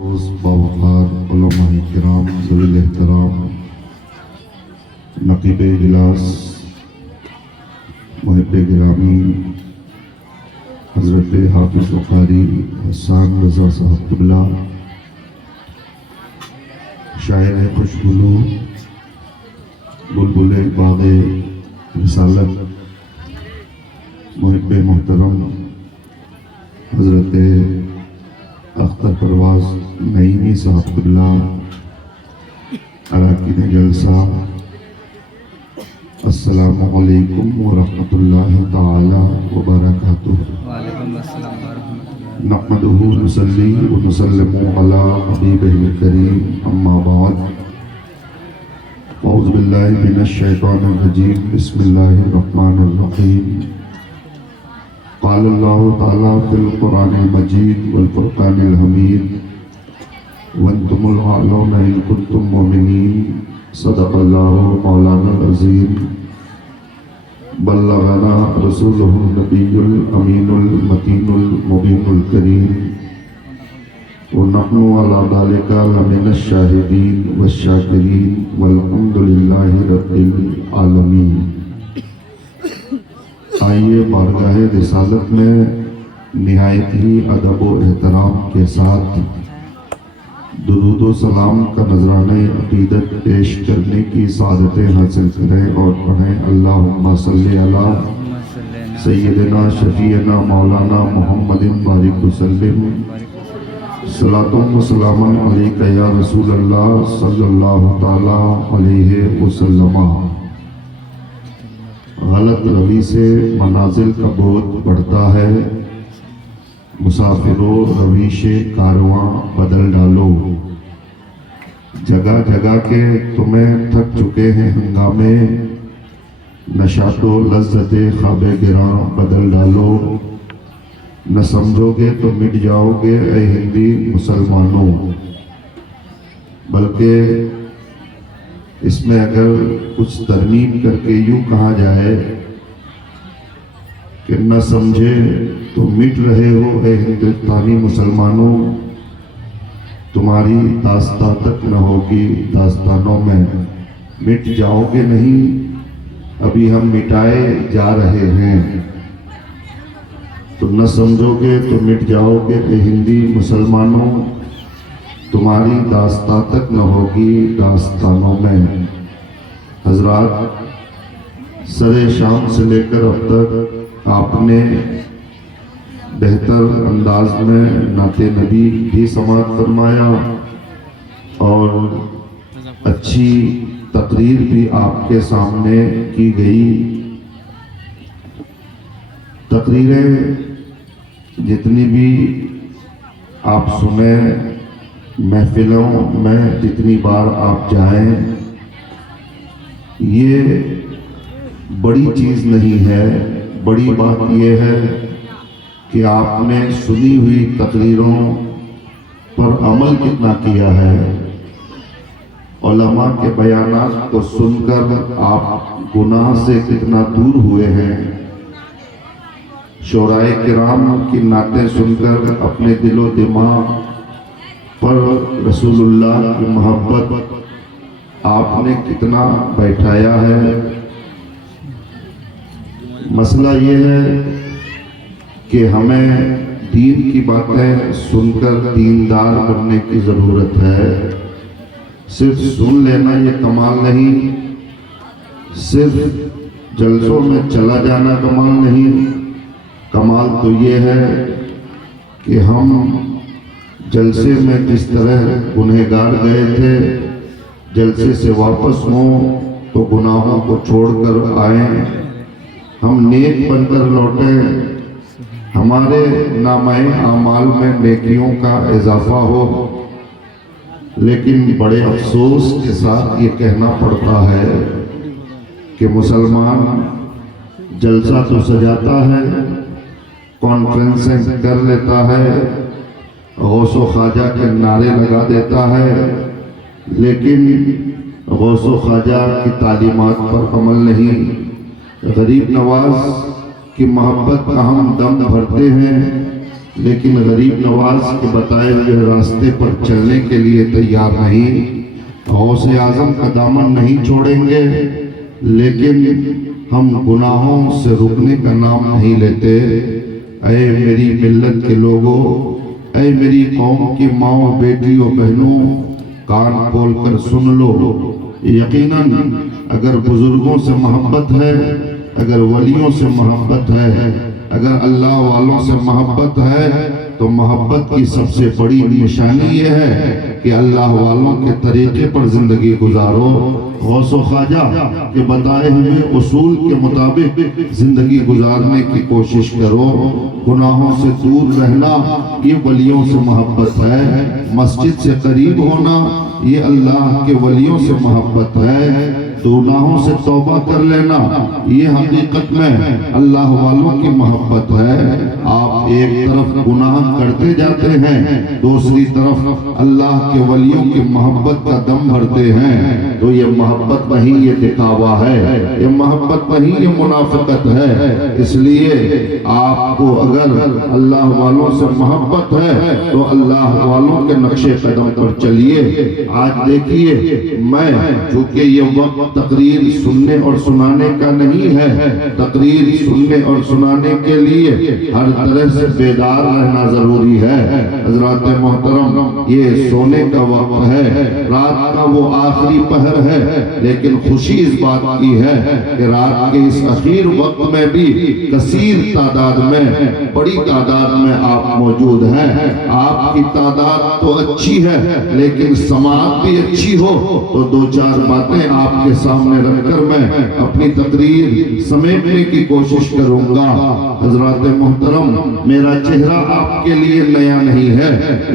باوقار علماء کرام ذوی الاحترام نقیب اجلاس محب گرامی حضرت حافظ وقاری حسان رضا صاحب قبلہ، شاعر خوشگلو بلبل باغ رسالت، محب محترم حضرت اختر پرواز نعیمی صاحب قبلہ، اراکین جلسہ، السلام علیکم ورحمۃ اللہ تعالی وبرکاتہ۔ وعلیکم السلام ورحمۃ اللہ۔ نحمدہ نصلی ونسلم علی حبیبہ الکریم، اما بعد، اعوذ باللہ من الشیطان الرجیم، بسم اللہ الرحمن الرحیم۔ قال اللہ تعالیٰ فی القرآن المجید والفرقان الحمید، وانتم الاعلون ان کنتم مؤمنین، صدق اللہ مولانا العظیم، بلغنا رسولہ النبی الامین المتین المبین الکریم، ونحن علی ذلک لمن الشاہدین والشاکرین والحمد للہ رب العالمین۔ آئیے بارگاہ رسالت میں نہایت ہی ادب و احترام کے ساتھ درود و سلام کا نذرانہ عقیدت پیش کرنے کی سعادتیں حاصل کریں اور پڑھیں اللہم صلی علی سیدنا شفیعنا مولانا محمد بارک وسلم، صلاۃ و سلام علیک یا رسول اللہ صلی اللہ تعالی علیہ وسلم۔ غلط روی سے منازل کا بہت بڑھتا ہے، مسافروں رویش کارواں بدل ڈالو، جگہ جگہ کے تمہیں تھک چکے ہیں ہنگامے، نشاط و لذت خواب گراں بدل ڈالو، نہ سمجھو گے تو مٹ جاؤ گے اے ہندی مسلمانوں۔ بلکہ اس میں اگر کچھ ترمیم کر کے یوں کہا جائے کہ نہ سمجھے تو مٹ رہے ہو اے ہندوستانی مسلمانوں، تمہاری داستان تک نہ ہوگی داستانوں میں، مٹ جاؤ گے نہیں، ابھی ہم مٹائے جا رہے ہیں۔ تو نہ سمجھو گے تو مٹ جاؤ گے اے ہندی مسلمانوں، تمہاری داستان تک نہ ہوگی داستانوں میں۔ حضرات، سر شام سے لے کر اب تک آپ نے بہتر انداز میں نعت نبی بھی سماعت فرمایا اور اچھی تقریر بھی آپ کے سامنے کی گئی۔ تقریریں جتنی بھی آپ سنیں، محفلوں میں جتنی بار آپ جائیں، یہ بڑی چیز نہیں ہے، بڑی بات یہ ہے کہ آپ نے سنی ہوئی تقریروں پر عمل کتنا کیا ہے، علماء کے بیانات کو سن کر آپ گناہ سے کتنا دور ہوئے ہیں، شعراء کرام کی نعتیں سن کر اپنے دل و دماغ پر رسول اللہ کی محبت آپ نے کتنا بیٹھایا ہے۔ مسئلہ یہ ہے کہ ہمیں دین کی باتیں سن کر دیندار بننے کی ضرورت ہے۔ صرف سن لینا یہ کمال نہیں، صرف جلسوں میں چلا جانا کمال نہیں، کمال تو یہ ہے کہ ہم جلسے میں جس طرح گنہگار گئے تھے، جلسے سے واپس ہوں تو گناہوں کو چھوڑ کر آئیں، ہم نیک بن کر لوٹیں، ہمارے نامہ اعمال میں نیکیوں کا اضافہ ہو۔ لیکن بڑے افسوس کے ساتھ یہ کہنا پڑتا ہے کہ مسلمان جلسہ تو سجاتا ہے، کانفرنسیں کر لیتا ہے، غوث و خواجہ کے نعرے لگا دیتا ہے، لیکن غوث و خواجہ کی تعلیمات پر عمل نہیں، غریب نواز کی محبت کا ہم دم بھرتے ہیں، لیکن غریب نواز کے بتائے ہوئے راستے پر چلنے کے لیے تیار نہیں۔ غوث اعظم کا دامن نہیں چھوڑیں گے، لیکن ہم گناہوں سے رکنے کا نام نہیں لیتے۔ اے میری ملت کے لوگوں، اے میری قوم کی ماؤں، بیٹیوں، بہنوں، کان کھول کر سن لو۔ یقیناً اگر بزرگوں سے محبت ہے، اگر ولیوں سے محبت ہے، اگر اللہ والوں سے محبت ہے، تو محبت کی سب سے بڑی نشانی یہ ہے کہ اللہ والوں کے طریقے پر زندگی گزارو، غوث و خواجہ کے بتائے ہوئے اصول کے مطابق زندگی گزارنے کی کوشش کرو۔ گناہوں سے دور رہنا یہ ولیوں سے محبت ہے، مسجد سے قریب ہونا یہ اللہ کے ولیوں سے محبت ہے، گناہوں سے توبہ کر لینا یہ حقیقت میں اللہ والوں کی محبت ہے۔ آپ ایک طرف گناہ کرتے جاتے ہیں، دوسری طرف اللہ کے ولیوں کی محبت کا دم بھرتے ہیں، تو یہ محبت نہیں، یہ دکھاوا ہے، یہ محبت نہیں، یہ منافقت ہے۔ اس لیے آپ کو اگر اللہ والوں سے محبت ہے تو اللہ والوں کے نقش قدم پر چلیے۔ آج دیکھیے، میں چونکہ یہ وقت تقریر سننے اور سنانے کا نہیں ہے، تقریر سننے اور سنانے کے لیے ہر طرح سے بیدار رہنا ضروری ہے۔ حضرات محترم، یہ سونے کا وقت ہے، رات کا وہ آخری پہر ہے، لیکن خوشی اس بات کی ہے کہ رات کے اس اخیر وقت میں بھی کثیر تعداد میں، بڑی تعداد میں آپ موجود ہیں۔ آپ کی تعداد تو اچھی ہے، لیکن سماعت بھی اچھی ہو تو دو چار باتیں آپ کے سامنے رکھ کر میں اپنی تقریر سمیٹنے کی کوشش کروں گا۔ حضرات محترم، میرا چہرہ آپ کے لیے نیا نہیں ہے،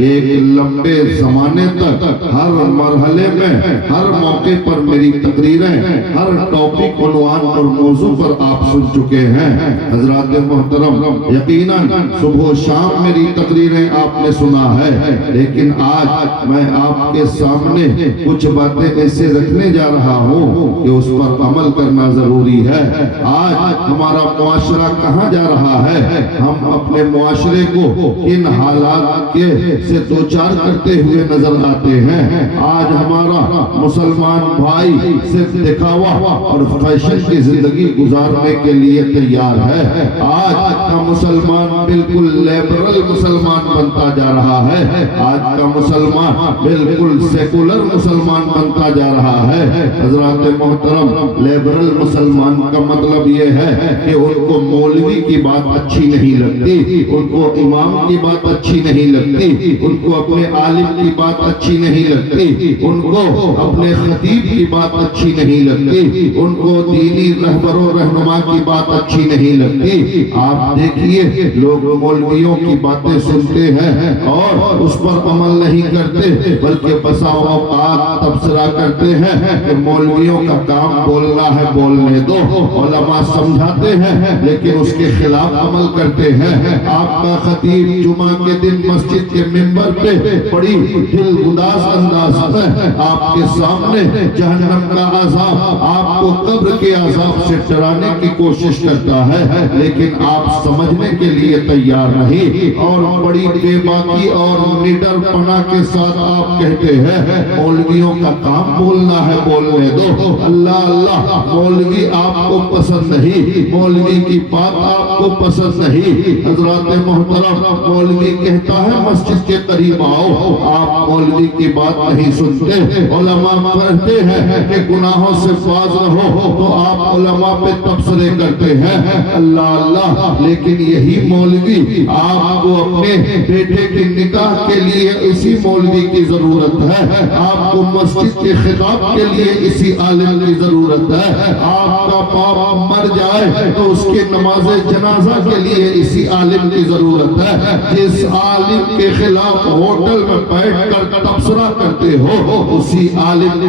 ایک لمبے زمانے تک ہر مرحلے میں، ہر موقع پر میری تقریریں، ہر ٹاپک، عنوان اور موضوع پر آپ سن چکے ہیں۔ حضرات محترم، یقیناً صبح و شام میری تقریریں آپ نے سنا ہے، لیکن آج میں آپ کے سامنے کچھ باتیں ایسے رکھنے جا رہا ہوں کہ اس پر عمل کرنا ضروری ہے۔ آج ہمارا معاشرہ کہاں جا رہا ہے؟ ہم اپنے معاشرے کو ان حالات کے سے دوچار کرتے ہوئے نظر آتے ہیں۔ آج ہمارا مسلمان بھائی صرف دکھاوا اور فیشن کی زندگی گزارنے کے لیے تیار ہے۔ آج کا مسلمان بالکل لیبرل مسلمان بنتا جا رہا ہے، آج کا مسلمان بالکل سیکولر مسلمان بنتا جا رہا ہے۔ حضرات محترم، لیبرل مسلمان کا مطلب یہ ہے کہ ان کو مولوی کی بات اچھی نہیں لگتی، ان کو امام کی بات اچھی نہیں لگتی، ان کو اپنے عالم کی بات اچھی نہیں لگتی، ان کو اپنے خطیب کی بات اچھی نہیں لگتی، ان کو دینی رہبر و رہنما کی بات اچھی نہیں لگتی۔ آپ دیکھیے، لوگ مولویوں کی باتیں سنتے ہیں اور اس پر عمل نہیں کرتے، بلکہ بسا اوقات تبصرہ کرتے ہیں کہ مولویوں کا کام بولنا ہے، بولنے دو۔ علماء سمجھاتے ہیں لیکن اس کے خلاف عمل کرتے ہیں۔ آپ کا خطیب جمعہ کے دن مسجد کے منبر پہ بڑی دل گداز انداز میں آپ کے سامنے جہنم کا عذاب، آپ کو قبر کے عذاب سے ڈرانے کی کوشش کرتا ہے، لیکن آپ سمجھنے کے لیے تیار نہیں، اور بڑی بے باکی اور نڈر پنا کے ساتھ آپ کہتے ہیں مولویوں کا کام بولنا ہے، بولنے دو۔ اللہ اللہ، مولوی آپ کو پسند نہیں، مولوی کی بات آپ کو پسند نہیں۔ حضرات محترم، مولوی کہتا ہے مسجد کے قریب آؤ، آپ مولوی کی بات نہیں سنتے۔ علماء کہتے ہیں کہ گناہوں سے باز رہو تو آپ علماء پہ تبصرے کرتے ہیں۔ اللہ اللہ، لیکن یہی مولوی آپ کو اپنے بیٹے کے نکاح کے لیے اسی مولوی کی ضرورت ہے، آپ کو مسجد کے خطاب کے لیے اسی عالم کی ضرورت ہے، آپ کا باپ مر جائے تو اس کے نماز جنازہ کے لیے اسی عالم کی ضرورت ہے۔ جس عالم کے خلاف ہوٹل میں بیٹھ کر تبصرہ کرتے ہو، اسی عالم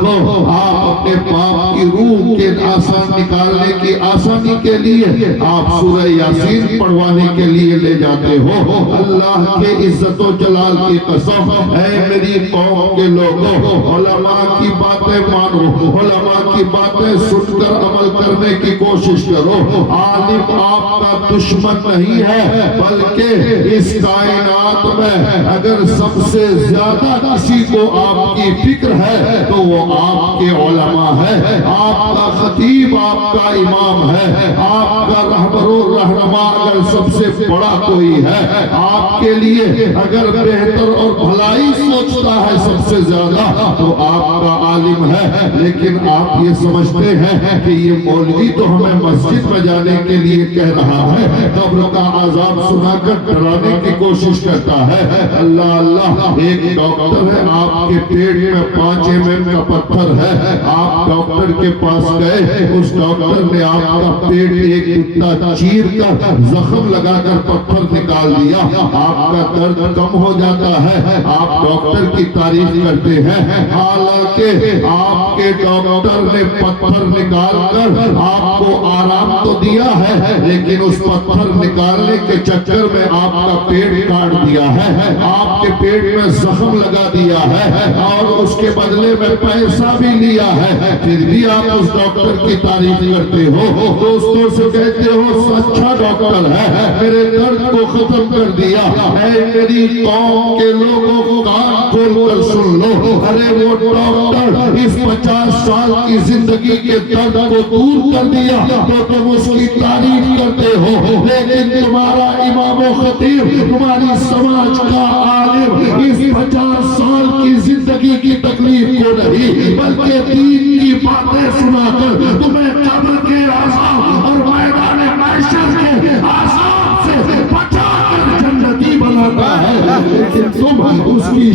کو آپ اپنے باپ کی روح کے آسان نکالنے کی آسانی کے لیے آپ سورہ یاسین پڑھوانے کے لیے لے جاتے ہو۔ اللہ کے عزت و جلال کی قسم، اے میری قوم کے لوگوں، علماء کی باتیں مانو، علماء کی باتیں سن کر عمل کرنے کی کوشش کرو. عالم آپ کا دشمن نہیں ہے بلکہ اس کائنات میں اگر سب سے زیادہ کسی کو آپ کی فکر ہے تو وہ آپ کے علماء ہے. آپ کا خطیب آپ کا امام ہے. آپ کا رہبر و رہنما اگر سب سے بڑا کوئی ہے, آپ کے لیے اگر بہتر اور بھلائی سوچتا ہے سب سے زیادہ, تو آپ کا عالم ہے. لیکن آپ یہ سمجھتے ہیں کہ یہ مولوی تو ہمیں مسجد میں جانے کے لیے کہہ رہا ہے, قبر کا عذاب سنا کر ڈرانے کی کوشش کرتا ہے. اللہ اللہ, ایک ڈاکٹر ہے, آپ کے پیٹ میں 5 mm کا پتھر ہے. آپ ڈاکٹر کے پاس گئے, اس ڈاکٹر نے آپ کا پیٹ ایک کتا چیر کر زخم لگا کر پتھر نکال دیا. آپ کا درد کم ہو جاتا ہے, آپ ڈاکٹر کی تعریف کرتے ہیں. حالانکہ آپ کے ڈاکٹر نے پتھر نکال کر آپ کو آرام تو دیا ہے, لیکن اس پتھر نکالنے کے چکر میں آپ کا پیٹ کاٹ دیا ہے, آپ کے پیٹ میں زخم لگا دیا ہے, اور اس کے بدلے میں پیسہ بھی لیا ہے. پھر بھی آپ اس ڈاکٹر کی تعریف کرتے ہو, دوستوں سے کہتے ہو اچھا ڈاکٹر ہے, میرے درد کو ختم کر دیا. اے میری قوم کے لوگوں کو کان کھول کر سن لو, ارے وہ ڈاکٹر اس 50 سال کی زندگی کے درد کو دور کر دیا تو تم اس کی تعریف کرتے ہو. لیکن تمہارا امام و خطیب, تمہاری سماج کا عالم اس 50 سال کی زندگی کی تکلیف کو نہیں بلکہ دین کی باتیں سنا کر تمہیں قبر کے عذاب اور میدان محشر کے عذاب سے بچا کر جنتی بناتا ہے. لیکن تم اس کی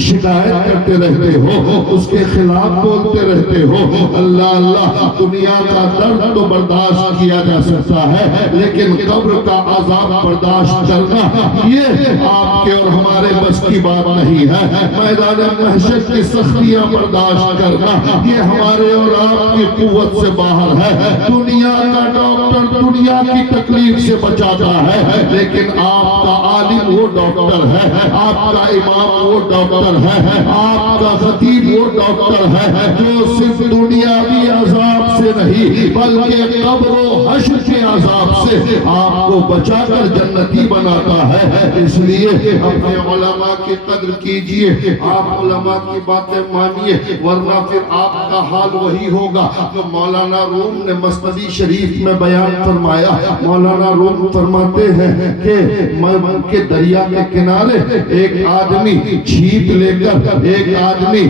شکایت کرتے رہتے ہو, اس کے خلاف بولتے رہتے ہو. اللہ اللہ, دنیا کا درد تو برداشت کیا جا سکتا ہے, لیکن قبر کا عذاب برداشت کرنا یہ آپ کے اور ہمارے بس کی بات نہیں ہے. میدان محشر کی سختیاں برداشت کرنا یہ ہمارے اور آپ کی قوت سے باہر ہے. دنیا کا ڈاکٹر دنیا کی تکلیف سے بچاتا ہے, لیکن آپ کا عالم وہ ڈاکٹر ہے, آپ کا امام وہ ڈاکٹر ہے, آپ کا خطیب وہ ڈاکٹر ہے جو صرف دنیاوی عذاب سے نہیں بلکہ قبر و حشر کے عذاب سے آپ کو بچا کر جنتی بناتا ہے. اس لیے اپنے علماء کی قدر کیجئے, آپ علماء کی باتیں مانیے, ورنہ پھر آپ کا حال وہی ہوگا جو مولانا روم نے مسند شریف میں بیان فرمایا. مولانا روم فرماتے ہیں کہ دریا کے کنارے ایک آدمی چھیپ لے کر, ایک آدمی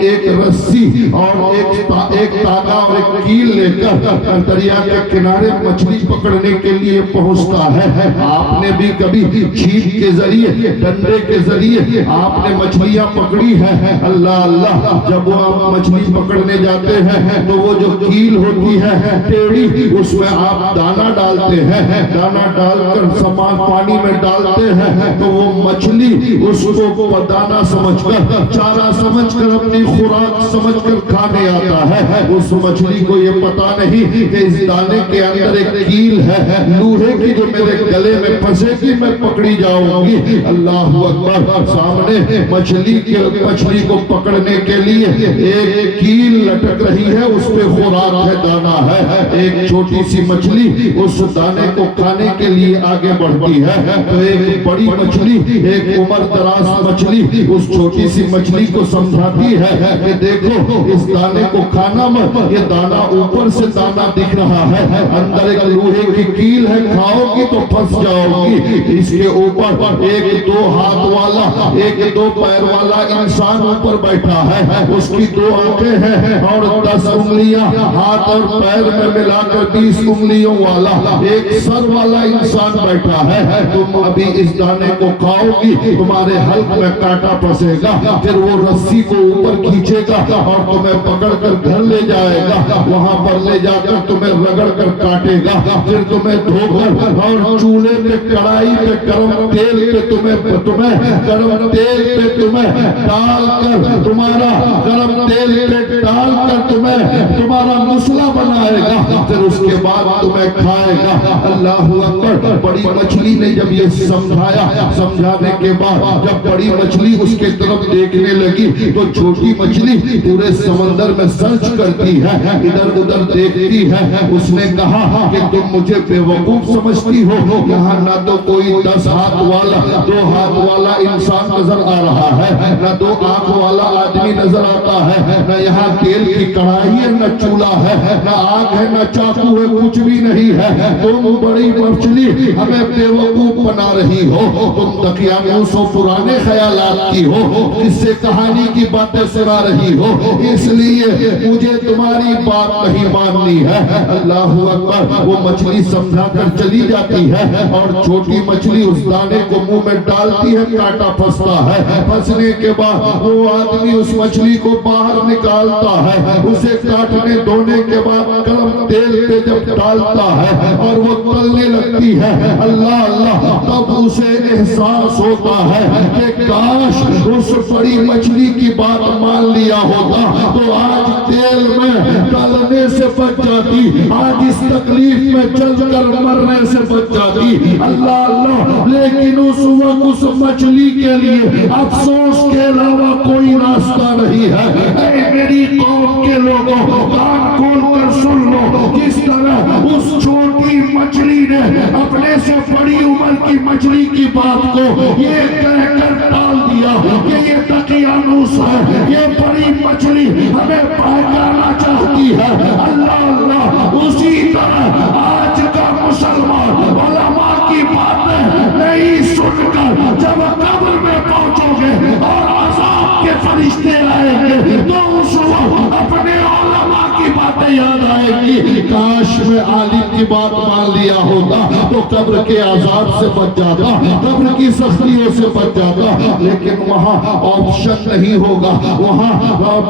ایک رسی اور ایک تاگا اور ایک کیل لے کر دریا کے کنارے مچھلی پکڑنے کے لیے پہنچتا ہے. آپ نے بھی کبھی چھیپ کے ذریعے, ڈنڈے کے ذریعے آپ نے مچھلیاں پکڑی ہیں. اللہ اللہ, جب وہ آپ مچھلی پکڑنے جاتے ہیں تو وہ جو کیل ہوتی ہے ٹیڑھی, اس میں آپ دانا ڈالتے ہیں, دانا ڈال کر سامان پانی میں ڈالتے ہیں تو وہ مچھلی اس کو دانا سمجھ کر, چارہ سمجھ کر, اپنی خوراک سمجھ کر کھانے آتا ہے. اس مچھلی کو یہ پتا نہیں کہ اس دانے کے اندر ایک کیل ہے لوہے کی جو میرے گلے میں پھنسے گی, میں پکڑی جاؤں گی. اللہ اکبر, سامنے مچھلی کو پکڑنے کے لیے ایک کیل لٹک رہی ہے, اس پہ خوراک ہے, دانا ہے. ایک چھوٹی سی مچھلی اس دانے کو کھانے کے لیے آگے بڑھتی ہے تو ایک بڑی مچھلی, ایک عمر دراز مچھلی اس چھوٹی سی مچھلی کو سمجھاتی ہے کہ دیکھو اس دانے کو کھانا مت, یہ دانا اوپر سے دانا دکھ رہا ہے, اندر ایک لوہے کی کیل ہے, کھاؤ گی تو پھنس جاؤ گی. اس کے اوپر ایک 2 ہاتھ والا, ایک 2 پیر والا انسان اوپر بیٹھا ہے, اس کی 2 آنکھیں ہیں اور 10 انگلیاں, ہاتھ اور پیر میں ملا کر 20 انگلیوں والا ایک سر والا انسان بیٹھا ہے. تم ابھی اس دانے کو کھاؤ گی, تمہارے حلق میں کانٹا پھنسے گا, پھر وہ رسی کو اوپر کھینچے گا اور تمہیں پکڑ کر گھر لے جائے گا, وہاں پر لے جا کر تمہیں رگڑ کر کاٹے گا, پھر تمہیں دھو کر اور چولہے پہ, کڑھائی پہ, گرم تیل پہ تمہیں گرم تیل پہ تمہیں ڈال کر, تمہارا گرم تیل پہ ڈال کر تمہیں تمہارا مسئلہ بنائے گا, پھر اس کے بعد تمہیں کھائے گا. اللہ اکبر. بڑی مچھلی نے جب یہ سمجھایا، سمجھانے کے بعد جب بڑی مچھلی اس کے طرف دیکھنے لگی تو چھوٹی مچھلی پورے سمندر میں سرچ کرتی ہے، ادھر ادھر دیکھتی ہے۔ اس نے کہا کہ تم مجھے بے وقوف سمجھتی ہو، یہاں نہ تو کوئی 10 ہاتھ والا 2 ہاتھ والا انسان نظر آ رہا ہے، نہ 2 آنکھ والا آدمی نظر آتا ہے، نہ یہاں تیل کی کڑھائی ہے، نہ چولہا ہے، نہ آگ ہے، نہ چاقو ہے، کچھ بھی نہیں ہے۔ تم بڑی مچھلی ہمیں بے وقوف بنا رہی ہو، تم دقیانوس و پرانے خیالات کی ہو، اس سے کہانی کی باتیں سنا رہی ہو، اس لیے مجھے تمہاری بات نہیں ماننی ہے۔ اللہ اکبر۔ وہ مچھلی سمجھا کر چلی جاتی ہے اور چھوٹی مچھلی اس دانے کو منہ میں ڈالتی ہے، کانٹا پھنستا ہے، پھنسنے کے بعد وہ آدمی اس مچھلی کو باہر نکالتا ہے، اسے کاٹنے دھونے کے بعد گرم تیل پہ جب ڈالتا ہے اور وہ تلنے لگتی ہے، اللہ اللہ، تب اسے احساس ہوتا ہے کہ کاش اس بڑی مچھلی کی بات مان لیا ہوتا تو آج تیل میں ڈالنے سے بچ جاتی، آج اس تکلیف میں چل کر مرنے سے بچ جاتی۔ اللہ اللہ، لیکن اس وقت اس مچھلی کے لیے افسوس کے علاوہ کوئی راستہ نہیں ہے۔ اے میری قوم کے لوگوں، کان کھول کر سن لو، جس طرح اس چھوٹی مچھلی نے اپنے سے بڑی عمر کی مچھلی کی بات کو یہ کہہ کر ٹال دیا کہ یہ دقیانوس ہے، یہ بڑی مچھلی ہمیں بہکانا چاہتی ہے، اللہ اللہ، اسی طرح آج کا مسلمان علماء کی باتیں نہیں سن کر جب قبر میں پہنچو گے اور عذاب کے فرشتے آئیں گے تو اس وقت اپنے علماء کی باتیں یاد آئیں گی، کاش میں عالم کی بات مان لیا ہوتا تو قبر کے عذاب سے بچ جاتا، قبر کی سختیوں سے بچ جاتا، لیکن وہاں آپشن نہیں ہوگا، وہاں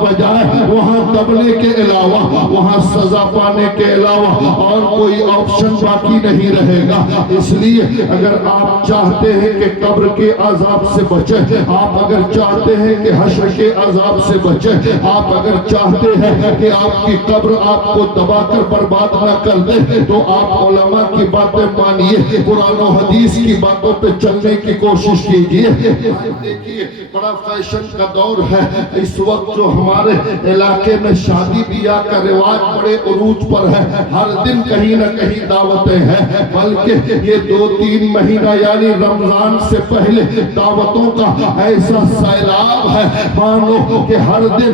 بجائے وہاں دبنے کے علاوہ، وہاں سزا پانے کے علاوہ اور کوئی آپشن باقی نہیں رہے گا۔ اس لیے اگر آپ چاہتے ہیں کہ قبر کے عذاب سے بچیں، آپ اگر چاہتے ہیں کہ حشر کے عذاب سے بچیں، آپ اگر چاہتے ہیں کہ آپ کی قبر آپ کو دبا کر برباد نہ کر دے تو آپ علماء کی باتیں مانیے، قرآن و حدیث کی باتوں پہ چلنے کی کوشش کیجئے۔ دیکھیے بڑا فیشن کا دور ہے اس وقت، جو ہمارے علاقے میں شادی بیاہ کا رواج بڑے عروج پر ہے، ہر دن کہیں نہ کہیں دعوتیں ہیں، بلکہ یہ 2-3 مہینہ یعنی رمضان سے پہلے دعوتوں کا ایسا سیلاب ہے، مانو کہ ہر دن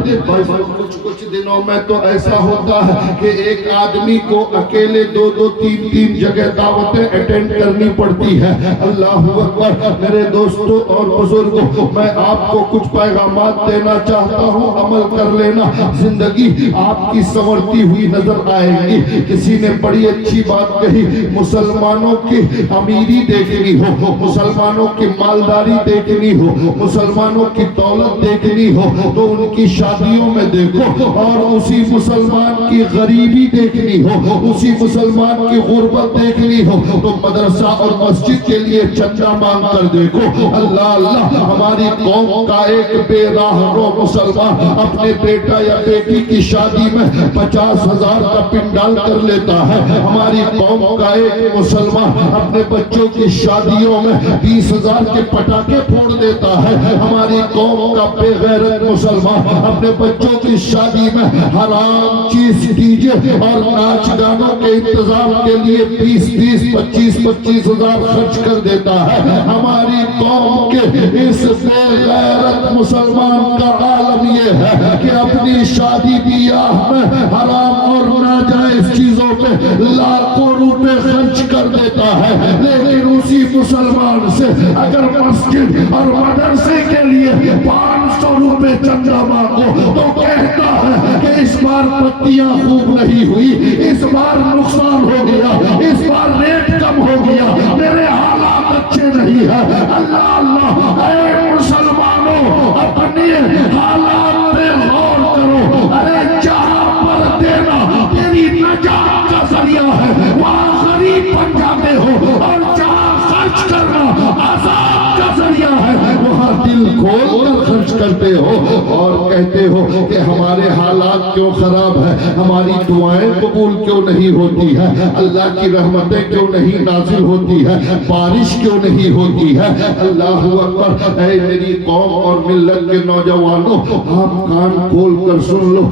کچھ دنوں میں تو ایسا ہوتا ہے کہ ایک آدمی کو اکیلے 2-3 جگہ دعوتیں اٹینڈ کرنی پڑتی ہے۔ اللہ اکبر۔ میرے دوستوں اور بزرگوں، میں آپ کو کچھ پیغامات دینا چاہتا ہوں، عمل کر لینا، زندگی آپ کی سنورتی ہوئی نظر آئے گی۔ کسی نے بڑی اچھی بات کہی، مسلمانوں کی امیری دیکھنی ہو، مسلمانوں کی مالداری دیکھنی ہو، مسلمانوں کی دولت دیکھنی ہو تو ان کی شادیوں میں دیکھو، اور اسی مسلمان کی غریبی دیکھنی ہو، اسی مسلمان کی غربت دیکھنی ہو تو مدرسہ اور مسجد کے لیے چندہ مانگ کر دیکھو۔ اللہ اللہ، ہماری قوم کا ایک بے راہ رو مسلمان اپنے بیٹا یا بیٹی کی شادی میں 50,000 کا پنڈال کر لیتا ہے، ہماری قوم کا ایک مسلمان اپنے بچوں کی شادیوں میں 20,000 کے پٹاخے پھوڑ دیتا ہے، ہماری قوم کا بے غیرت مسلمان اپنے بچوں کی شادی میں حرام چیز ڈی جے اور ناچ گانوں کے انتظام کے لیے 25,000 خرچ کر دیتا ہے۔ ہماری قوم کے اس بے غیرت مسلمان کا عالم یہ ہے کہ اپنی شادی بیاہ میں حرام اور ناجائز چیزوں پہ لاکھوں روپے خرچ کر دیتا ہے، لیکن اسی مسلمان سے اگر مسجد اور مدرسے کے لیے 500 روپے چندہ مانگو تو کہتا ہے کہ اس بار پتیاں خوب نہیں ہوئی، اس بار نقصان ہو گیا، اس بار ریٹ کم ہو گیا، میرے حالات اچھے نہیں ہیں۔ اللہ اللہ، اے مسلمانوں، اپنی حالات پہ غور کرو۔ ارے جہاں پر دینا تیری نجات کا ذریعہ ہے وہاں غریب بن جاتے ہو، اور جہاں خرچ کرنا عذاب کا ذریعہ ہے وہاں دل کھول کر خرچ کرتے ہو اور کہتے ہو کہ ہمارے حالات کیوں خراب ہیں، ہماری دعائیں قبول کیوں نہیں ہوتی ہے، اللہ کی رحمتیں کیوں نہیں نازل ہوتی ہے، بارش کیوں نہیں ہوتی ہے۔ اللہ اکبر۔ اے میری قوم اور ملت کے نوجوانوں، آپ کان کھول کر سن لو،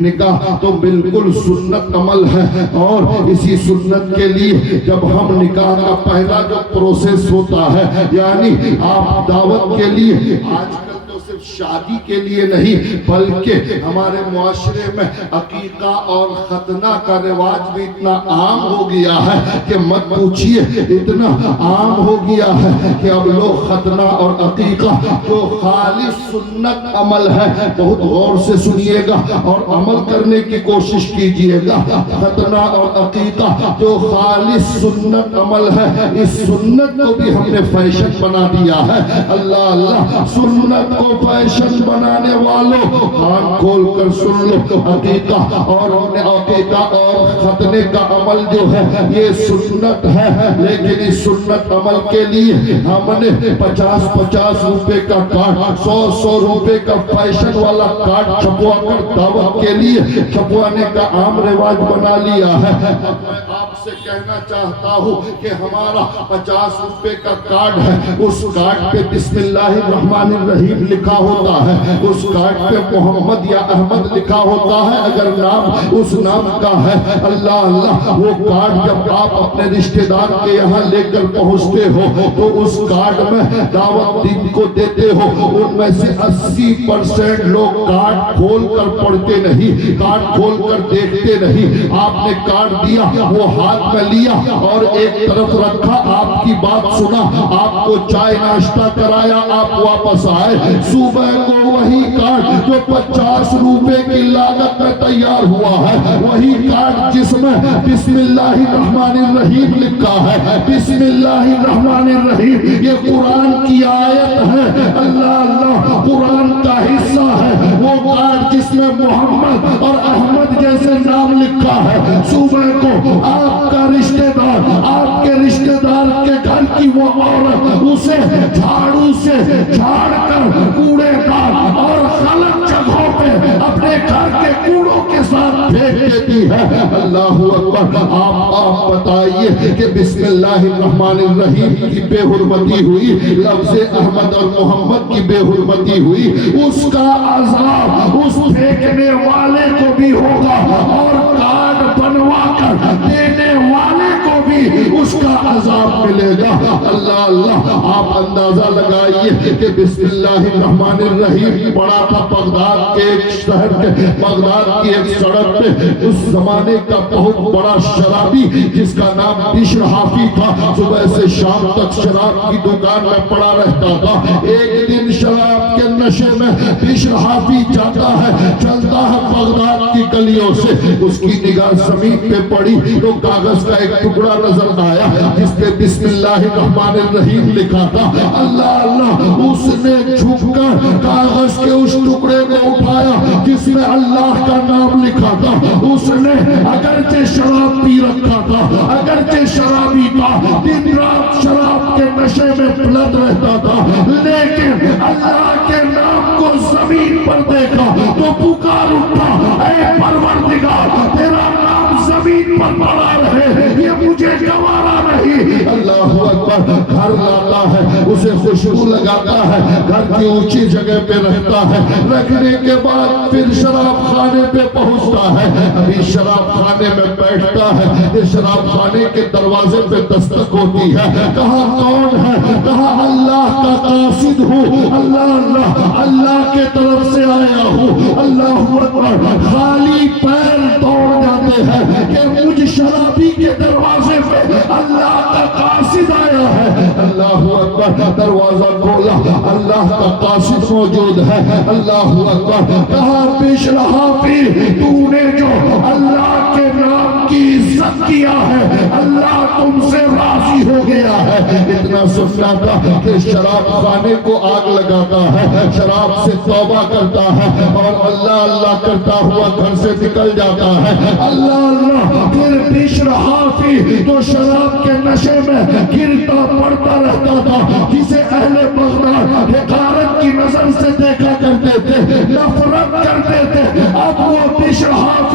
نکاح تو بالکل سنت عمل ہے، اور اسی سنت کے لیے جب ہم نکاح کا پہلا جو پروسیس ہوتا ہے، یعنی آپ دعوت کے لیے، آج کل تو صرف شادی کے لیے نہیں بلکہ ہمارے معاشرے میں عقیقہ اور ختنہ کا رواج بھی اتنا عام ہو گیا ہے کہ مت پوچھئے، اتنا عام ہو گیا ہے کہ اب لوگ ختنہ اور عقیقہ جو خالص سنت عمل ہے، بہت غور سے سنیے گا اور عمل کرنے کی کوشش کیجئے گا، ختنہ اور عقیقہ جو خالص سنت عمل ہے، اس سنت کو بھی ہم نے فیشن بنا دیا ہے۔ اللہ اللہ، سنت کو فیشن بنانے والوں کان کھول کر سن لو، عقیقہ اور ختنے کا عمل جو ہے یہ سنت ہے، لیکن اس سنت عمل کے لیے ہم نے 50 روپے کا کارڈ، 100 روپے کا فیشن والا کارڈ چھپوا کر دعوت کے لیے چھپوانے کا عام رواج بنا لیا ہے۔ میں آپ سے کہنا چاہتا ہوں کہ ہمارا 50 روپے کا کارڈ ہے، اس کارڈ پہ بسم اللہ الرحمن الرحیم لکھا ہوتا ہے، اس کارڈ پہ محمد یا احمد لکھا ہوتا ہے اگر نام اس نام کا ہے۔ اللہ اللہ، وہ کارڈ جب آپ اپنے رشتہ دار کے یہاں لے کر پہنچتے ہو تو اس کارڈ میں دعوت دین کو دیتے ہو، ان میں سے 80% لوگ کارڈ کھول کر پڑھتے نہیں، کارڈ کھول کر دیکھتے نہیں۔ آپ نے کارڈ دیا، وہ ہاتھ میں لیا اور ایک طرف رکھا، آپ کی بات سنا، آپ کو چائے ناشتہ کرایا، آپ واپس آئے، صبح کو وہی کارڈ جو 50 روپے کی لاگت میں تیار ہوا ہے، وہی کارڈ جس میں بسم اللہ الرحمن الرحیم لکھا ہے، بسم اللہ الرحمن الرحیم یہ قرآن کی آیت ہے، اللہ اللہ قرآن کا حصہ ہے، وہ کارڈ جس میں محمد اور احمد جیسے نام لکھا ہے، صبح کو آپ کا رشتہ دار، آپ کے رشتہ دار کے گھر کی وہ عورت اسے جھاڑو سے جھاڑ کر کوڑے دار اور غلط جگہوں پہ اپنے گھر کے کوڑوں کے ساتھ پھینک دیتی ہے۔ اللہ اکبر۔ آپ بتائیے کہ بسم اللہ الرحمن الرحیم کی بے حرمتی ہوئی، لفظ احمد اور محمد کی بے حرمتی ہوئی، اس کا عذاب اس پھینکنے والے کو بھی ہوگا اور کارڈ بنوا کر دینے والے کو بھی اس کا عذاب ملے گا۔ اللہ اللہ، آپ اندازہ لگائیے کہ بسم اللہ الرحمن الرحیم پڑا تھا بغداد کے ایک شہر کے، بغداد کی ایک سڑک پہ اس زمانے کا بہت بڑا شرابی جس کا نام بشر حافی تھا، صبح سے شام تک شراب کی دکان میں پڑا رہتا تھا۔ ایک دن شراب کے نشے میں بشر حافی جاتا ہے، چلتا ہے بغداد کی گلیوں سے، اس کی نگاہ زمین پہ پڑی تو کاغذ کا ایک ٹکڑا نظر آیا جس پہ بسم اللہ الرحمن الرحیم لکھا تھا۔ اللہ اللہ، اس نے جھک کر کاغذ کے اس ٹکڑے کو اٹھایا جس میں اللہ کا نام لکھا تھا۔ اس نے اگرچہ شراب پی رکھا تھا، اگرچہ شرابی تھا، دن رات شراب کے نشے میں پلٹ رہتا تھا، لیکن اللہ کے نام کو زمین پر دیکھا تو پکار اٹھا، اے پروردگار تیرا نام زمین پر پڑا رہے، یہ مجھے گوارا نہیں۔ اللہ اکبر۔ گھر لاتا ہے، اسے خوشبو لگاتا ہے، گھر کی اونچی جگہ پہ رہتا ہے، رکھنے کے بعد پھر شراب خانے پہ پہنچتا ہے، ابھی شراب خانے میں بیٹھتا ہے، شراب خانے کے دروازے پہ دستک ہوتی ہے، کہا کون ہے؟ کہا اللہ کا قاصد ہوں، اللہ اللہ اللہ کے طرف سے آیا ہوں۔ اللہ اکبر۔ خالی پیر دوڑ جاتے ہیں کہ مجھ شرابی کے دروازے پہ اللہ کا قاصد آیا ہے۔ اللہ اکبر۔ دروازہ کھولا، اللہ کا قاصد موجود ہے۔ اللہ اکبر۔ کہا بشر حافی، تو نے جو اللہ کے نام کی عزت کیا ہے، اللہ تم سے راضی ہو گیا ہے۔ اتنا سننا تھا کہ شراب خانے کو آگ لگاتا ہے، شراب سے توبہ کرتا ہے اور اللہ اللہ کرتا ہوا گھر سے نکل جاتا ہے۔ اللہ اللہ۔ پھر بشر حافی تو شراب کے نشے میں گرتا پڑتا رہتا تھا، جسے اہل بغداد حقارت کی نظر سے دیکھا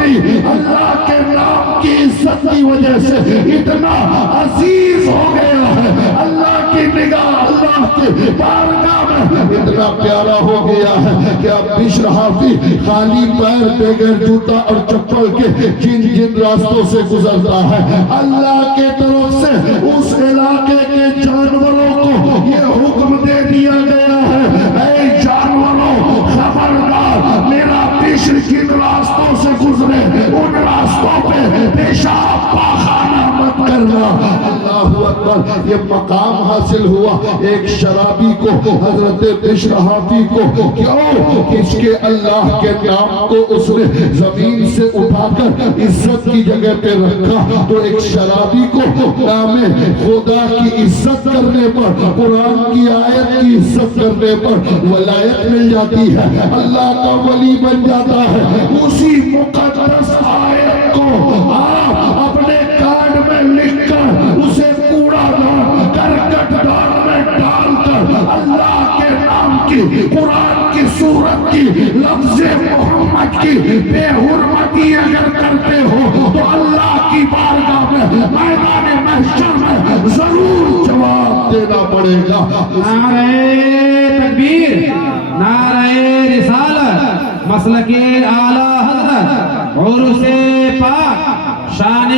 بھی اللہ کے نام کی عزت کی وجہ سے اتنا عزیز ہو گیا ہے، اللہ کی نگاہ اللہ کی بارگاہ میں اتنا پیارا ہو گیا ہے کہ اب بشر حافی خالی پیر بغیر جوتا اور چپل کے جن جن راستوں سے گزرتا ہے، اللہ کے طرف سے اس علاقے کے جانوروں کو یہ حکم دے دیا گیا ہے، اے جانوروں خبردار میرا بشر جن راستوں سے گزرے ان راستوں پہ پیشاب پاخانہ مت کرنا۔ اللہ اکبر، یہ مقام حاصل ہوا ایک شرابی کو، حضرت بشر حافی کو، کیوں کہ اس کے اللہ کے نام کو اس نے زمین سے اٹھا کر عزت کی جگہ پہ رکھا، تو ایک شرابی کو نام خدا کی عزت کرنے پر، قرآن کی آیت کی عزت کرنے پر ولایت مل جاتی ہے، اللہ کا ولی بن جاتا ہے۔ اسی مقدس آیت کو آپ اپنے کارڈ میں لکھ کر اسے کوڑا دان کرکٹ دان میں ڈال کر اللہ کے نام کی، قرآن کی سورت کی، لفظ محمد کی بے حرمتی اگر کرتے ہو تو اللہ کی بارگاہ میں میدان محشر میں ضرور جواب دینا پڑے گا۔ نعرہ تکبیر، نعرہ رسالت، مسلک اعلیٰ حضرت، عرس پاک، شان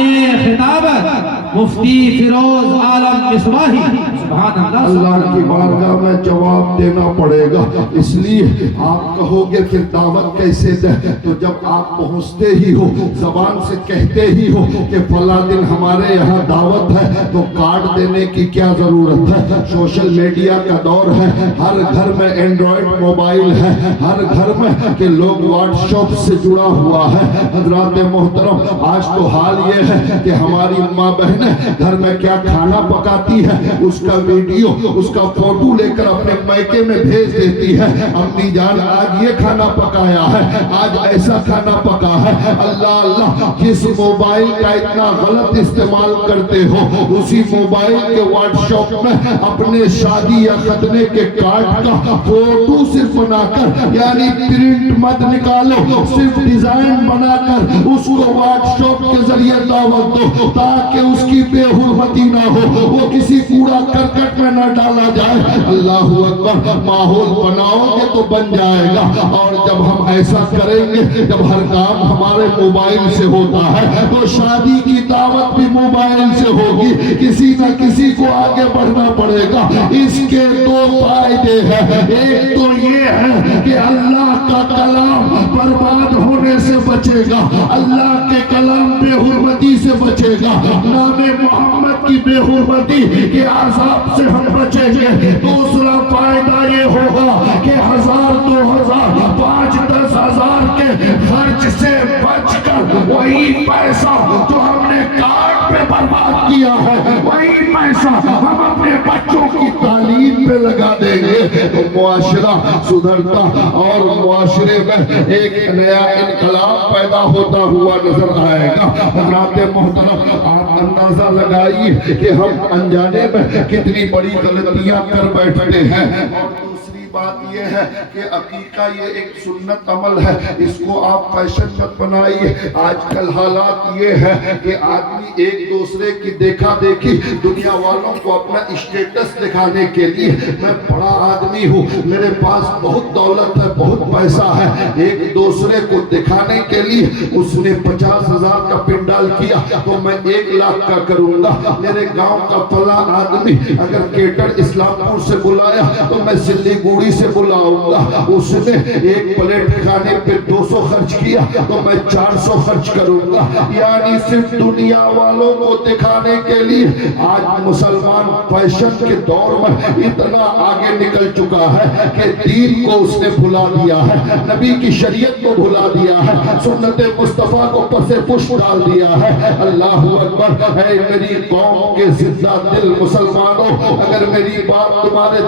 خطابت، مفتی فیروز عالم مصباحی، سبحان اللہ۔ اللہ کی بارگاہ میں جواب دینا پڑے گا، اس لیے آپ کہو گے پھر دعوت کیسے دیں، تو جب آپ پہنچتے ہی ہو، زبان سے کہتے ہی ہو کہ فلاں دن ہمارے یہاں دعوت ہے، تو کارڈ دینے کی کیا ضرورت ہے؟ سوشل میڈیا کا دور ہے، ہر گھر میں اینڈرائیڈ موبائل ہے، ہر گھر میں کہ لوگ واٹس ایپ سے جڑا ہوا ہے۔ حضرات محترم، آج تو حال یہ ہے کہ ہماری ماں بہنیں گھر میں کیا کھانا پکاتی ہے اس کا ویڈیو، اس کا فوٹو لے کر اپنے میکے میں بھیج دیتی ہے، امی جان آج یہ کھانا پکایا ہے، آج ایسا کھانا پکا ہے۔ اللہ اللہ، جس موبائل کا اتنا غلط استعمال کرتے ہو، اسی موبائل کے واٹس ایپ میں اپنے شادی یا ختنے کے کارڈ کا فوٹو صرف بنا کر، یعنی پرنٹ مت نکالو، صرف ڈیزائن بنا کر اس کو واٹس ایپ کے ذریعے دعوت دو، تاکہ اس کی بے حرمتی نہ ہو، وہ کسی کوڑا کرکٹ میں نہ ڈالا جائے۔ اللہ اکبر، ماحول بناؤ گے تو بن جائے گا، اور جب ہم ایسا کریں گے، جب ہر کام ہمارے موبائل سے ہوتا ہے تو شادی کی دعوت بھی موبائل سے ہوگی، کسی نہ کسی کو آگے بڑھنا پڑے گا۔ اس کے دو فائدے ہیں، ایک تو یہ ہے کہ اللہ کا کلام برباد ہونے سے بچے گا، اللہ کے کلام بے حرمتی سے بچے گا، نام محمد کی بے حرمتی کے عذاب سے ہم بچیں گے۔ دوسرا فائدہ یہ ہوگا کہ 1000 2000 5 10 ہزار کے خرچ سے بچ کر وہی پیسہ جو ہم نے کارڈ پہ برباد کیا ہے، وہی پیسہ ہم اپنے بچوں کی تعلیم پہ لگا دیں گے، تو معاشرہ سدھرتا اور معاشرے میں ایک نیا انقلاب پیدا ہوتا ہوا نظر آئے گا۔ حضرات محترم، آپ اندازہ لگائیے کہ ہم انجانے میں کتنی بڑی غلطیاں کر بیٹھتے ہیں۔ اور دوسری بات یہ ہے کہ عقیقہ یہ ایک سنت عمل ہے، اس کو آپ فیشن مت بنائیے۔ آج کل حالات یہ ہے کہ آدمی ایک دوسرے کی دیکھا دیکھی، دنیا والوں کو اپنا اسٹیٹس دکھانے کے لیے، میں بڑا آدمی ہوں، میرے پاس بہت دولت ہے، بہت پیسہ ہے، ایک دوسرے کو دکھانے کے لیے اس نے 50,000 کا پنڈال کیا تو میں 1 لاکھ کا کروں گا۔ میرے گاؤں کا فلاں آدمی اگر کیٹر اسلام پور سے بلایا تو میں سلیگوڑی سے بلاؤں گا، اس نے ایک پلیٹ کھانے پہ 200 خرچ کیا تو میں 400 خرچ کروں گا۔ یعنی صرف دنیا والوں کو دکھانے کے لیے آج مسلمان فیشن کے دور میں اتنا آگے نکل چکا ہے کہ دین کو اس نے بھلا دیا ہے، نبی کی شریعت کو بھلا دیا ہے، سنت مصطفیٰ کو پس پش ڈال دیا ہے۔ اللہ اکبر، اے میری قوم کے زندہ دل مسلمانوں، اگر میری بات تمہارے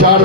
4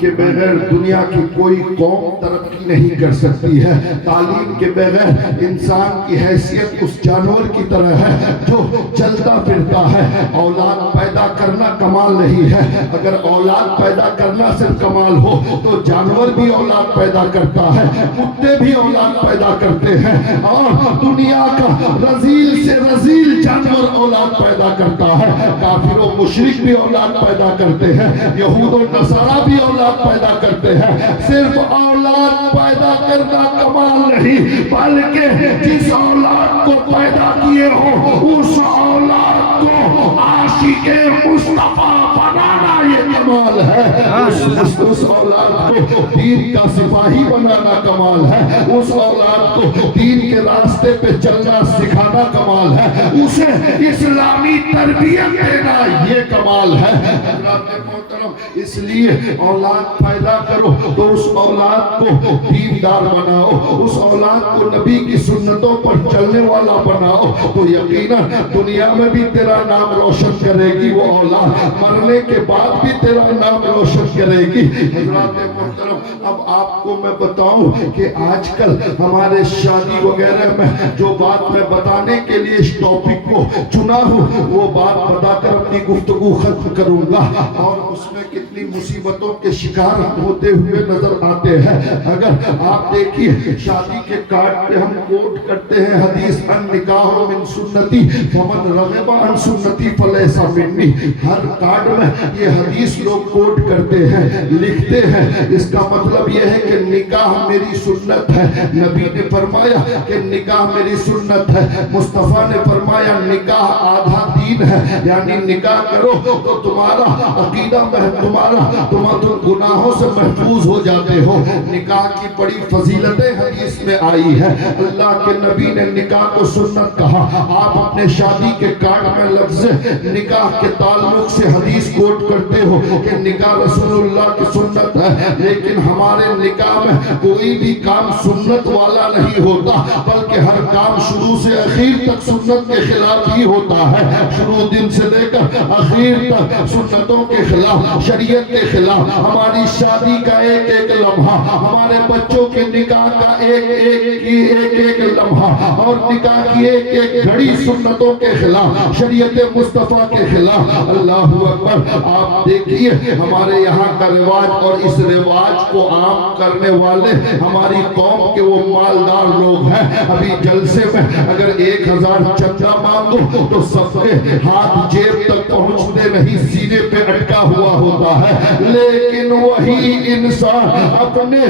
کے بغیر دنیا کی کوئی قوم ترقی نہیں کر سکتی ہے. تعلیم کے بغیر انسان کی حیثیت اس جانور کی طرح ہے جو چلتا پھرتا ہے. اولاد پیدا کرنا کمال نہیں ہے. اگر اولاد پیدا کرنا صرف کمال ہو تو جانور بھی اولاد پیدا کرتا ہے, کتے بھی اولاد پیدا کرتے ہیں, اور دنیا کا رذیل سے رذیل جانور اولاد پیدا کرتا ہے. کافر و مشرک بھی اولاد پیدا کرتے ہیں, یہود و نصارہ بھی اولاد پیدا کرتے ہیں. صرف اولاد پیدا کرنا کمال نہیں, بلکہ جس اولاد کو پیدا کیے ہو اس اولاد کو عاشق مصطفیٰ بنانا یہ کمال ہے. اس اولاد کو دین کا سپاہی بنانا کمال ہے. اس اولاد کو دین کے راستے پہ چلنا سکھانا کمال ہے. اسے اسلامی تربیت دینا یہ کمال ہے. حضرات محترم, اس لیے اولاد پیدا کرو تو اس اولاد کو دیندار بناؤ, اس اولاد کو نبی کی سنتوں پر چلنے والا بناؤ, تو یقیناً دنیا میں بھی تیرا نام روشن کرے گی وہ اولاد, مرنے کے بعد بھی تیرا نام روشن کرے گی. حضرات محترم, اب آپ کو میں بتاؤں کہ آج کل ہمارے شادی وغیرہ میں جو بات میں بتانے کے لیے اس ٹاپک کو چنا ہوں وہ بات بتا کر اپنی گفتگو ختم کروں گا, اور اس میں کتنی مصیبتوں کے شکار ہوتے ہوئے نظر آتے ہیں. اگر آپ دیکھیے شادی کے کارڈ پہ ہم کوٹ کرتے ہیں حدیث ان نکاح من سنتی فمن رغب عن سنتی فلیس منی. ہر کارڈ میں یہ حدیث لوگ کوٹ کرتے ہیں, لکھتے ہیں. اس کا مطلب یہ ہے کہ نکاح میری سنت ہے. نبی نے فرمایا کہ نکاح میری سنت ہے. مصطفیٰ نے فرمایا نکاح آدھا دین ہے, یعنی نکاح کرو تو تمہارا عقیدہ تم گناہوں سے محفوظ ہو جاتے ہو. نکاح کی بڑی فضیلتیں حدیث میں آئی ہے. اللہ کے نبی نے نکاح کو سنت کہا. آپ اپنے شادی کے کارڈ میں لفظ نکاح کے تعلق سے حدیث کوٹ کرتے ہو کہ نکاح رسول اللہ کی سنت ہے, لیکن ہمارے نکاح میں کوئی بھی کام سنت والا نہیں ہوتا, بلکہ ہر کام شروع سے اخیر تک سنت کے خلاف ہی ہوتا ہے. شروع دن سے لے کر اخیر تک سنتوں کے خلاف, شریعت کے خلاف. ہماری شادی کا ایک ایک لمحہ, ہمارے بچوں کے نکاح کا ایک لمحہ, اور نکاح کی ایک ایک گھڑی سنتوں کے خلاف, شریعت مصطفیٰ کے خلاف. اللہ اکبر. آپ دیکھیے ہمارے یہاں کا رواج, اور اس رواج کو عام کرنے والے ہماری قوم کے وہ مالدار لوگ ہیں. ابھی جلسے میں اگر 1000 چندہ مانگو تو سب کے ہاتھ جیب تک پہنچتے نہیں, سینے پہ اٹکا ہوا ہوتا ہے. لیکن وہی انسان اپنے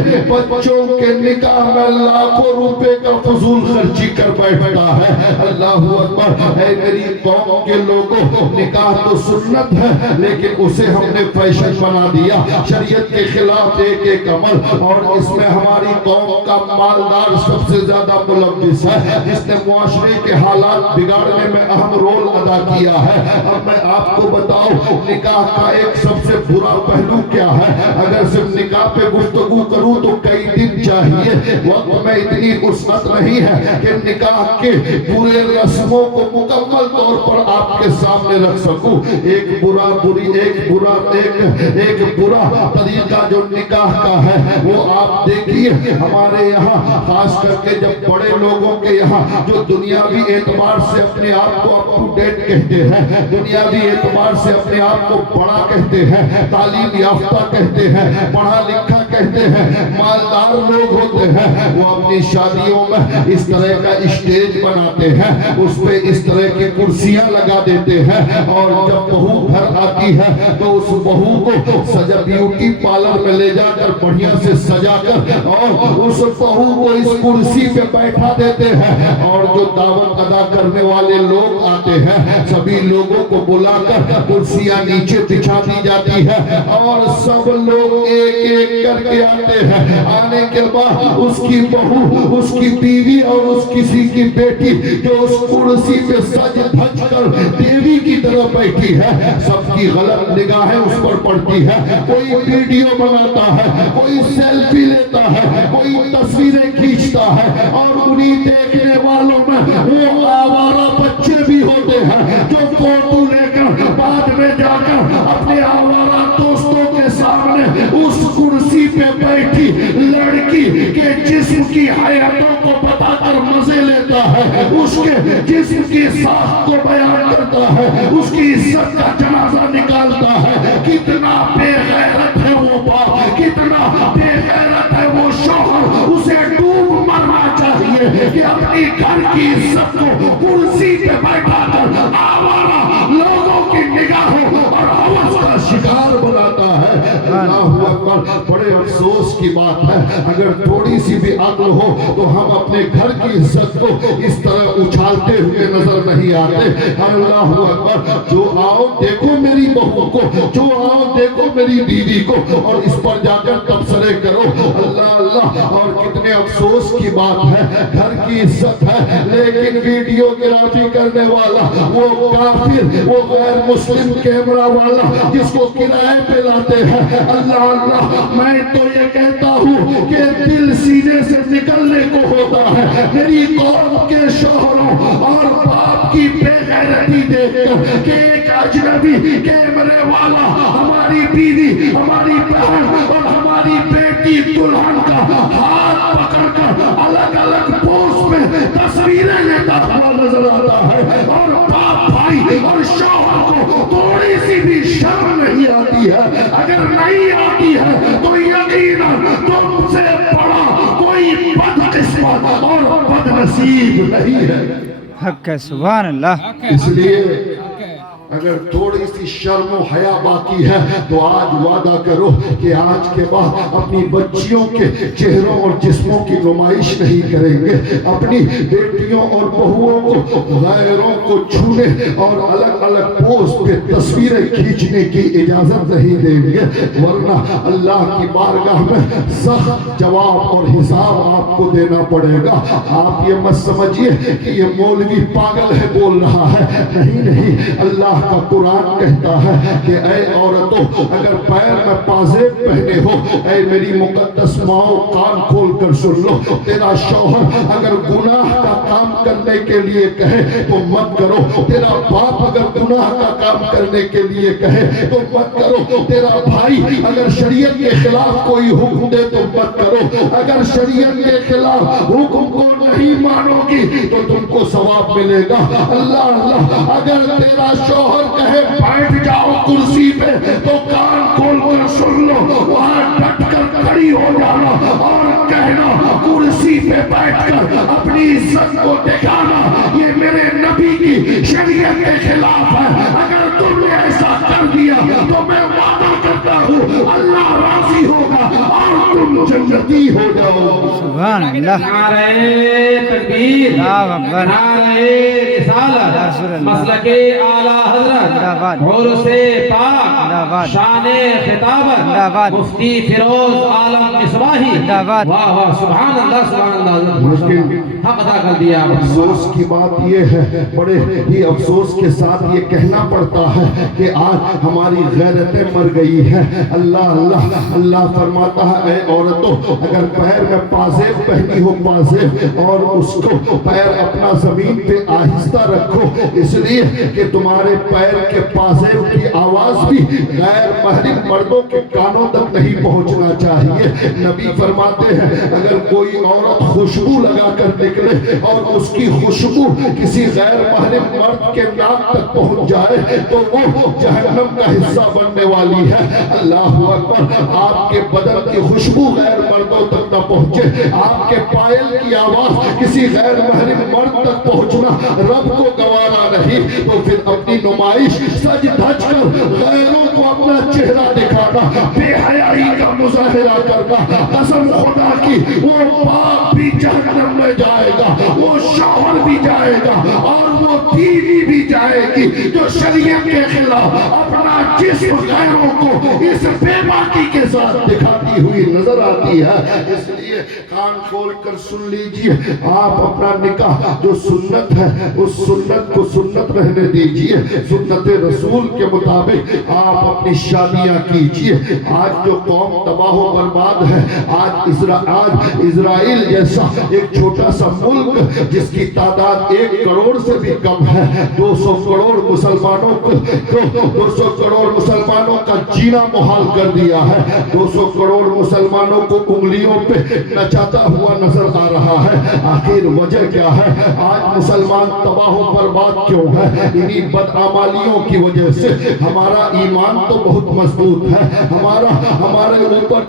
بچوں کے نکاح میں لاکھوں روپے کا فضول خرچی کر بیٹھتا ہے. اللہ اکبر. اے میری قوم کے لوگوں, نکاح تو سنت ہے لیکن اسے ہم نے فیشن بنا دیا, شریعت کے خلاف ایک ایک عمل. اور اس میں ہماری قوم کا مالدار سب سے زیادہ ملوث ہے, جس نے معاشرے کے حالات بگاڑنے میں اہم رول ادا کیا ہے. اب میں آپ کو بتاؤں نکاح کا ایک سب سے برا پہلو کیا ہے. اگر صرف نکاح پہ گفتگو کروں تو کئی دن چاہیے, وقت میں اتنی وسعت نہیں ہے کہ نکاح کے پورے رسموں کو مکمل طور پر آپ کے سامنے رکھ سکوں. ایک برا طریقہ جو نکاح کا ہے وہ آپ دیکھیے ہمارے یہاں, خاص کر کے جب بڑے لوگوں کے یہاں جو دنیاوی اعتبار سے اپنے آپ کو اپ ٹو ڈیٹ کہتے ہیں, دنیاوی اعتبار سے اپنے آپ کو بڑا کہتے ہیں, تعلیم یافتہ کہتے ہیں, پڑھا لکھا کہتے ہیں, مالدار لوگ ہوتے ہیں, وہ اپنی شادیوں میں اس طرح کا اسٹیج بناتے ہیں, اس پہ اس طرح کی کرسیاں لگا دیتے ہیں, اور جب بہو گھر آتی ہے تو اس بہو کو سجا بیوٹی پارلر میں لے جا کر بڑھیا سے سجا کر اور اس بہو کو اس کرسی پہ بیٹھا دیتے ہیں, اور جو دعوت ادا کرنے والے لوگ آتے ہیں سبھی لوگوں کو بلا کر کرسیاں نیچے بچھا دی جاتی ہے, اور سب لوگ ایک ایک کر کے آتے ہیں. آنے کے بعد اس کی بہو, اس کی بیوی اور اس کسی کی بیٹی جو اس کرسی پہ سج دھج کر دیوی کی طرح بیٹھی ہے, سب کی غلط نگاہیں اس پر پڑتی ہے. کوئی ویڈیو بناتا ہے, کوئی سیلفی لیتا ہے, کوئی تصویریں کھینچتا ہے, اور انہیں دیکھنے والوں میں وہ آوارہ بچے بھی ہوتے ہیں جو فوٹو لے کر بعد میں جا کر اپنے آوارہ دوستوں کے سامنے کرسی پہ بیٹھی لڑکی کے جسم کی حیاتوں کو بتا کر مزے لیتا ہے، اس کے جسم کی ساخت کو بیان کرتا ہے، اس کی عزت کا جنازہ نکالتا ہے. کتنا بے غیرت ہے وہ باپ، کتنا بے غیرت ہے وہ شوہر. اسے ڈوب مرنا چاہیے کہ اپنی گھر کی عزت کو کرسی پہ بیٹھا کر آوارہ لوگوں کی نگاہوں اور ہوس کا شکار بناتا ہے. اللہ اکبر. بڑے افسوس کی بات ہے اگر تھوڑی سی بھی عقل ہو تو ہم اپنے گھر کی عزت کو اس طرح اچھالتے ہوئے نظر نہیں آتے. اللہ اکبر. جو آؤ دیکھو میری بہو کو، جو آؤ دیکھو میری بیوی کو، اور اس پر جا کر تبصرے کرو. اللہ اللہ. اور کتنے افسوس کی بات ہے، گھر کی عزت ہے لیکن ویڈیو گرافی کرنے والا، وہ کافر، وہ غیر مسلم کیمرہ والا جس کو کرائے پہ لاتے ہیں. اللہ اللہ. میں تو یہ کہتا ہوں کہ دل سینے سے نکلنے کو ہوتا ہے میری قوم کے شوہروں اور باپ کی بے غیرتی دیکھ کر کہ ایک اجنبی کیمرے والا ہماری بیوی، ہماری بہن اور ہماری بیٹی دلہن کا ہاتھ پکڑ کر الگ الگ پوز میں تصویریں لیتا ہوا نظر آتا ہے، اور باپ بھائی اور شوہر کو تھوڑی سی بھی شرم نہیں آتی ہے. اگر نہیں آتی ہے تو یقیناً تم سے بڑا کوئی بدقسمت اور بد نصیب نہیں ہے. حق ہے. سبحان اللہ. اس لیے اگر تھوڑی سی شرم و حیا باقی ہے تو آج وعدہ کرو کہ آج کے بعد اپنی بچیوں کے چہروں اور جسموں کی نمائش نہیں کریں گے، اپنی بیٹیوں اور بہوؤں کو غیروں کو چھونے اور الگ الگ پوز پہ تصویریں کھینچنے کی اجازت نہیں دیں گے، ورنہ اللہ کی بارگاہ میں سخت جواب اور حساب آپ کو دینا پڑے گا. آپ یہ مت سمجھیے کہ یہ مولوی پاگل ہے بول رہا ہے، نہیں نہیں. اللہ کا قرآن کہتا ہے کہ اے عورتوں اگر پیر میں پازیب پہنے ہو، اے میری مقدس ماؤں کان کھول کر سن لو، تیرا شوہر اگر گناہ کا کام کرنے کے لیے کہے تو مت کرو، تیرا باپ اگر گناہ کا کام کرنے کے لیے کہے تو مت کرو، تیرا بھائی اگر شریعت کے خلاف کوئی حکم دے تو مت کرو. اگر شریعت کے خلاف حکم کو نہیں مانو گی تو تم کو ثواب ملے گا. اللہ اللہ. اگر تیرا شوہر کہے بیٹھ جاؤ کرسی پہ تو کان کھول کر سن لو، وہاں ڈٹ کر کھڑی ہو جانا اور کہنا کرسی پہ بیٹھ کر اپنی عزت کو دکھانا یہ میرے نبی کی شریعت کے خلاف ہے. اگر تم نے ایسا کر دیا تو میں وعدہ کرتا ہوں اللہ راضی ہوگا اور تم جنتی ہو جاؤ. سبحان اللہ. نعرہ تکبیر، اللہ اکبر. نعرہ رسالت، مسلک اعلیٰ زندہ حضرت عرس پاک، شان خطابت، مفتی فیروز عالم مصباحی. واہ واہ. سبحان اللہ سبحان اللہ. حق ادا کر دیا. افسوس کی بات یہ ہے، بڑے ہی افسوس کے ساتھ یہ کہنا پڑتا ہے کہ آج ہماری غیرتیں مر گئی ہیں. اللہ اللہ. اللہ فرماتا ہے اے عورتوں اگر پیر میں پازیب پہنی ہو پازیب، اور اس کو پیر اپنا زمین پہ آہستہ رکھو، اس لیے کہ تمہارے پیر کے پازیب کی آواز بھی غیر محرم مردوں کے کانوں تک نہیں پہنچنا چاہیے. نبی فرماتے ہیں اگر کوئی عورت خوشبو لگا کر نکلے اور اس کی خوشبو کسی غیر محرم مرد کے ناک تک پہنچ جائے تو وہ جہنم کا حصہ بننے والی ہے. اللہ اکبر. آپ کے بدن کی خوشبو غیر مردوں تک نہ پہنچے، آپ کے پائل کی آواز کسی غیر محرم مرد تک پہنچنا رب کو گوارا نہیں، تو پھر اپنی نمائش سج دھج کر غیروں کو اپنا چہرہ دکھانا، بے حیائی کا مظاہرہ کرنا، قسم خدا کی وہ باپ بھی جہنم میں جائے گا، وہ شوہر بھی جائے گا اور وہ بیوی بھی جائے گی جو شریعت کے خلاف اپنا جسم غیروں کو اس بے باکی کے ساتھ دکھاتی ہوئی نظر آتی ہے. اس لیے کان کھول کر سن لیجئے، آپ اپنا نکاح جو سنت ہے اس سنت کو سنت رہنے دیجئے، سنت رسول کے مطابق آپ اپنی شادیاں کیجئے۔ آج جو قوم تباہ و برباد ہے، آج اسرائیل جیسا ایک چھوٹا سا ملک جس کی تعداد 1 کروڑ سے بھی کم ہے، 200 کروڑ مسلمانوں کا جینا محال کر دیا ہے، 200 کروڑ مسلمانوں کو انگلیوں پہ نچاتا ہوا نظر آ رہا ہے۔ آخر وجہ کیا ہے؟ آج مسلمان تباہ و برباد کیوں ہے؟ انہی بدعمالیوں کی وجہ سے۔ ہمارا ایمان تو بہت مضبوط ہے، ہمارے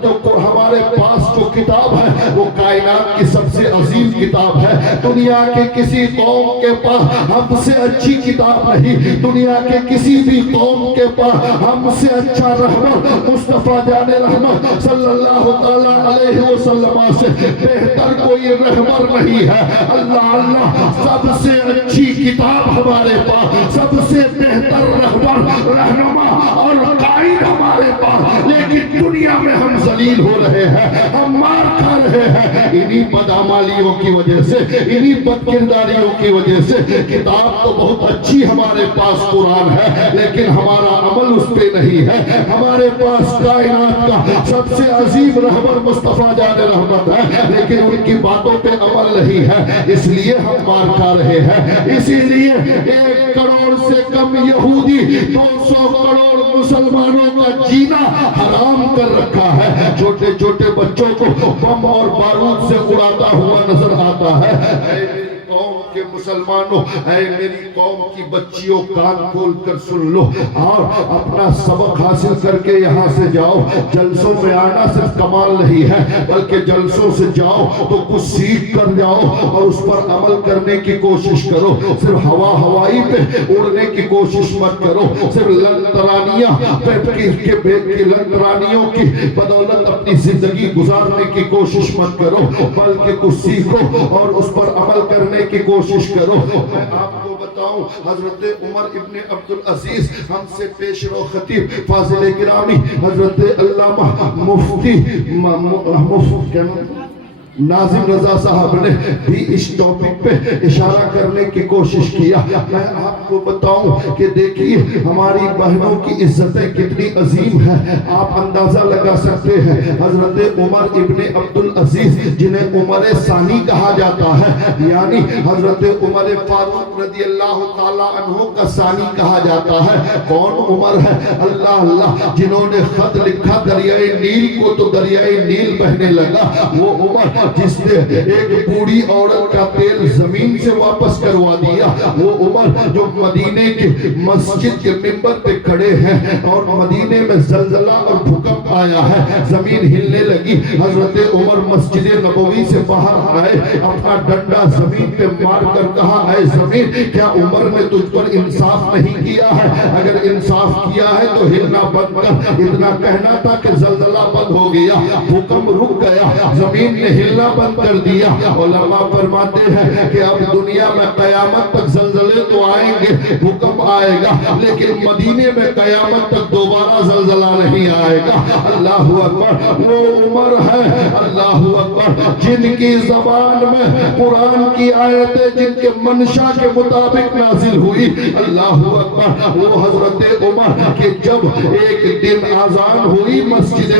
اوپر ہمارے پاس جو کتاب ہے وہ کائنات کی سب سے عظیم کتاب ہے۔ دنیا کے کسی قوم کے پاس ہم سے اچھی کتاب نہیں، دنیا کے کسی بھی قوم کے پاس ہم سے اچھا رہبر مصطفیٰ جان رحمت صلی اللہ تعالیٰ علیہ وسلم سے بہتر کوئی رہبر نہیں ہے۔ اللہ سب سے اچھی کتاب ہمارے پاس، سب سے بہتر رہبر رہنما اور قائد ہمارے پاس، لیکن دنیا میں ہم ذلیل ہو رہے ہیں، ہم مار کھا رہے ہیں انہی بدعمالیوں کی وجہ سے، انہی بد کرداریوں کی وجہ سے۔ کتاب تو بہت اچھی ہمارے پاس قرآن ہے، لیکن ہمارا عمل اس پہ نہیں ہے۔ ہمارے پاس کائنات کا سب سے عظیم رہبر مصطفیٰ جان رحمت ہے، لیکن ان کی باتوں پہ عمل نہیں ہے، اس لیے ہم مار کھا رہے ہیں۔ اسی لیے 1 کروڑ سے کم یہودی 200 کروڑ مسلمانوں کا جینا حرام کر رکھا ہے۔ چھوٹے چھوٹے بچوں کو بم اور بارود سے اڑاتا ہوا نظر آتا ہے۔ اے میری قوم کے مسلمانوں، اے میری قوم کی بچیوں، کان کھول کر سن لو اور اپنا سبق حاصل کر کے یہاں سے جاؤ۔ جلسوں میں آنا صرف کمال نہیں ہے، بلکہ جلسوں سے جاؤ تو کچھ سیکھ کر جاؤ اور اس پر عمل کرنے کی کوشش کرو۔ صرف ہوائی پہ اڑنے کی کوشش مت کرو، صرف لنترانیوں کی بدولت اپنی زندگی گزارنے کی کوشش مت کرو، بلکہ کچھ سیکھو اور اس پر عمل کرنے کی کوشش کرو۔ میں آپ کو بتاؤں، حضرت عمر ابن عبدالعزیز ہم سے پیشرو خطیب فاضل گرامی حضرت علامہ مفتی ناظم رضا صاحب نے بھی اس ٹاپک پہ اشارہ کرنے کی کوشش کیا۔ میں آپ کو بتاؤں کہ دیکھیے ہماری بہنوں کی عزتیں کتنی عظیم ہیں، آپ اندازہ لگا سکتے ہیں۔ حضرت عمر ابن عبدالعزیز جنہیں عمر ثانی کہا جاتا ہے، یعنی حضرت عمر فاروق رضی اللہ تعالیٰ عنہ کا ثانی کہا جاتا ہے۔ کون عمر ہے؟ اللہ جنہوں نے خط لکھا دریائے نیل کو تو دریائے نیل بہنے لگا، وہ عمر جس نے ایک بوڑھی عورت کا تیل زمین سے واپس کروا دیا، وہ عمر جو مدینے کے مسجد کے منبر پہ کھڑے ہیں اور مدینے میں زلزلہ اور بھوکمپ آیا ہے، زمین ہلنے لگی، حضرت عمر مسجد نبوی سے باہر آئے، اپنا ڈنڈا زمین پہ مار کر کہا، اے زمین کیا عمر نے تجھ پر انصاف نہیں کیا ہے؟ اگر انصاف کیا ہے تو ہلنا بند کر۔ اتنا کہنا تھا کہ زلزلہ بند ہو گیا، بھوکمپ رک گیا، زمین نے ہلنا بند کر دیا۔ علماء فرماتے ہیں کہ اب دنیا میں قیامت تک زلزلے تو آئیں گے، بھوکمپ آئے گا، لیکن مدینے میں قیامت تک دوبارہ زلزلہ نہیں آئے گا۔ اللہ اکبر، وہ عمر ہے اللہ اکبر جن کی زبان میں قرآن کی آیتیں جن کے منشا کے مطابق نازل ہوئی۔ اللہ اکبر، وہ حضرت عمر کہ جب ایک دن اذان ہوئی مسجد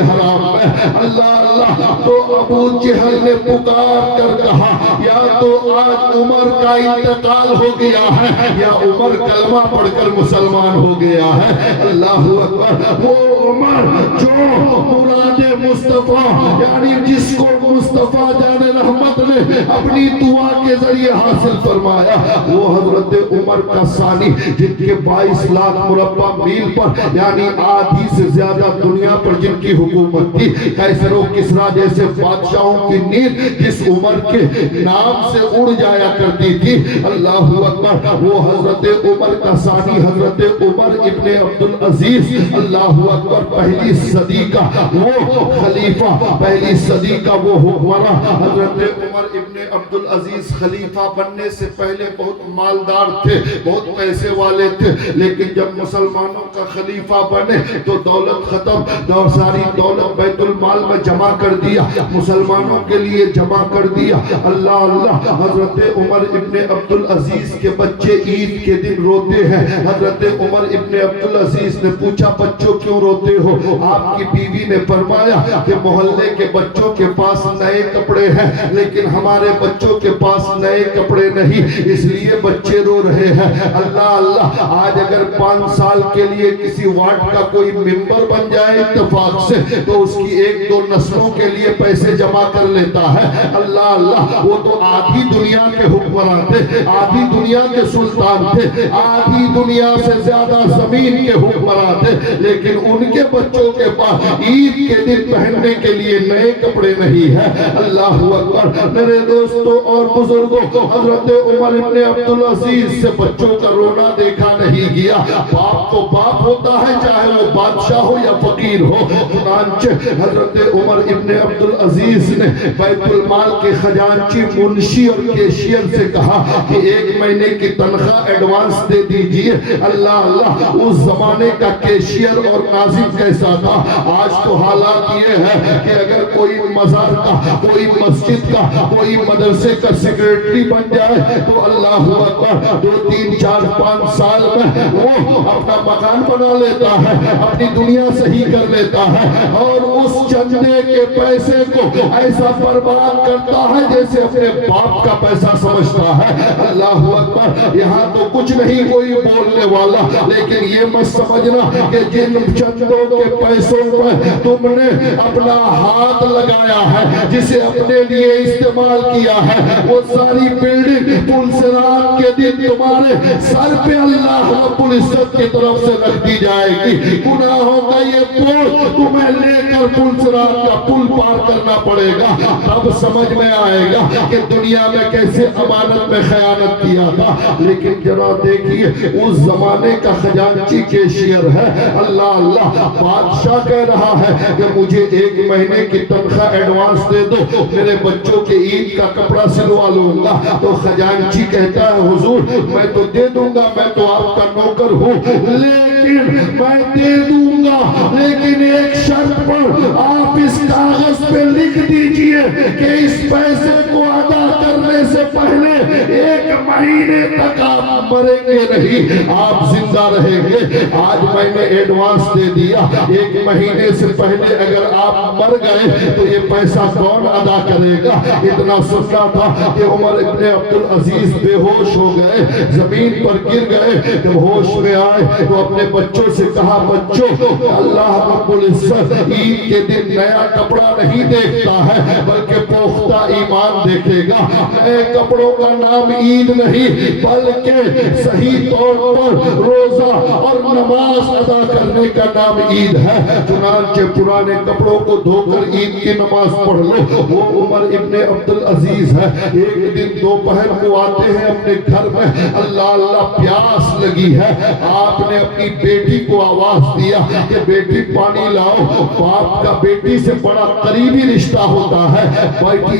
حرام میں، اللہ تو ابو جہل نے پکار کر کہا، یا تو آج عمر کا انتقال ہو گیا ہے یا عمر کلمہ پڑھ کر مسلمان ہو گیا ہے۔ اللہ اکبر، وہ عمر جو مراد مصطفیٰ یعنی جس کو مصطفیٰ جان رحمت نے اپنی دعا کے ذریعے حاصل فرمایا، وہ حضرت عمر کا ثانی جن کے 22 لاکھ مربع میل پر یعنی آدھی سے زیادہ دنیا پر جن کی حکومت تھی، قیصر و کسریٰ جیسے بادشاہوں کی نیند جس عمر کے نام سے اڑ جایا کرتی تھی۔ اللہ اکبر، وہ حضرت عمر کا ثانی حضرت عمر ابن عبدالعزیز اللہ اکبر پہلی صدی کا وہ خلیفہ، پہلی صدی کا وہ حکمراں۔ حضرت عمر ابن عبدالعزیز خلیفہ بننے سے پہلے بہت مالدار تھے، بہت پیسے والے تھے، لیکن جب مسلمانوں کا خلیفہ بنے تو دولت ختم، اور ساری دولت بیت المال میں جمع کر دیا، مسلمانوں کے لیے جمع کر دیا۔ اللہ اللہ، حضرت عمر ابن عبدالعزیز کے بچے عید کے دن روتے ہیں۔ حضرت عمر ابن عبدالعزیز نے پوچھا بچوں کیوں روتے ہو؟ آپ کی بیوی نے فرمایا کہ محلے کے بچوں کے پاس نئے کپڑے ہیں لیکن ہمارے بچوں کے پاس نئے کپڑے نہیں، اس لیے بچے رو رہے ہیں۔ اللہ اللہ، آج اگر 5 سال کے لیے کسی وارڈ کا کوئی ممبر بن جائے اتفاق سے تو اس کی 1-2 نسلوں کے لیے پیسے جمع کر لیتا ہے۔ اللہ اللہ، وہ تو آدھی دنیا کے حکمران تھے، آدھی دنیا کے سلطان تھے، آدھی دنیا سے زیادہ زمین کے حکمران تھے، لیکن ان کے بچوں کے پاس عید کے دن پہننے کے لیے نئے کپڑے نہیں ہیں۔ اللہ اکبر۔ میرے دوستوں اور بزرگوں، حضرت عمر ابن عبدالعزیز سے بچوں کا رونا دیکھا نہیں گیا۔ باپ تو باپ ہوتا ہے، چاہے وہ بادشاہ ہو یا فقیر ہو۔ چنانچہ حضرت عمر ابن عبدالعزیز نے بیت المال کے خزانچی، منشی اور کیشیئر سے کہا کہ 1 مہینے کی تنخواہ ایڈوانس دے دیجئے۔ اللہ اللہ، اس زمانے کا کیشیئر اور ناظم کیسا تھا؟ آج تو حالات یہ ہے کہ اگر کوئی مزار کا، کوئی مسجد کا، کوئی مدرسے کا سیکریٹری بن جائے تو اللہ اکبر 2 3 4 5 سال میں وہ اپنا مکان بنا لیتا ہے، اپنی دنیا صحیح کر لیتا ہے اور اس چندے کے پیسے کو ایسا برباد کرتا ہے جیسے اپنے باپ کا پیسہ سمجھتا ہے۔ اللہ اکبر۔ یہاں تو کچھ نہیں کوئی بولنے والا، لیکن یہ مت سمجھنا کہ جن چندوں کے پیسوں پر تم نے اپنا ہاتھ لگایا ہے، جسے اپنے لیے استعمال کیا ہے، وہ ساری بلڈنگ پلسرات کے دن تمہارے سر پہ اللہ رب العزت کی طرف سے رکھ دی جائے گی۔ گناہوں کا یہ پل تمہیں لے کر پلسرات کا پل پار کرنا پڑے گا، تب سمجھ میں آئے گا کہ دنیا میں کیسے امانت میں خیانت کیا تھا۔ لیکن ذرا دیکھیے، اس زمانے کا خزانچی کیشیئر ہے، اللہ اللہ، بادشاہ کہہ رہا ہے کہ مجھے 1 مہینے کی تنخواہ ایڈوانس دے دو، میرے بچوں کے عید کا کپڑا سلوا لوں گا۔ تو خزانچی کہتا ہے حضور میں تو دے دوں گا، میں تو آپ کا نوکر ہوں، لیکن میں دے دوں گا، لیکن ایک شرط پر آپ اس کاغذ پہ لکھ دیجئے کہ اس پیسے کو ادا کرنے سے پہلے 1 مہینے تک آپ مریں گے نہیں، آپ زندہ رہیں گے۔ آج میں نے ایڈوانس دے دیا، 1 مہینے سے پہلے اگر آپ مر گئے تو یہ پیسہ کون ادا کرے گا؟ اتنا سنا تھا کہ عمر ابن عبدالعزیز بے ہوش ہو گئے، زمین پر گر گئے۔ جب ہوش میں آئے تو اپنے بچوں سے کہا بچوں، اللہ رب العزت عید کے دن نیا کپڑا نہیں دیکھتا ہے بلکہ پختہ ایمان دیکھے گا۔ نئے کپڑوں کا نام عید نہیں بلکہ صحیح طور پر روزہ اور نماز ادا کرنے کا نام عید ہے۔ چنانچہ پرانے کپڑوں کو دھو کر عید کی نماز پڑھ لو۔ وہ عمر ابن عبدالعزیز ہے، ایک دن دوپہر کو آتے ہیں اپنے گھر میں، اللہ اللہ پیاس لگی ہے۔ آپ نے اپنی بیٹی کو آواز دیا کہ بیٹی پانی لاؤ۔ باپ کا بیٹی سے بڑا قریبی رشتہ ہوتا ہے،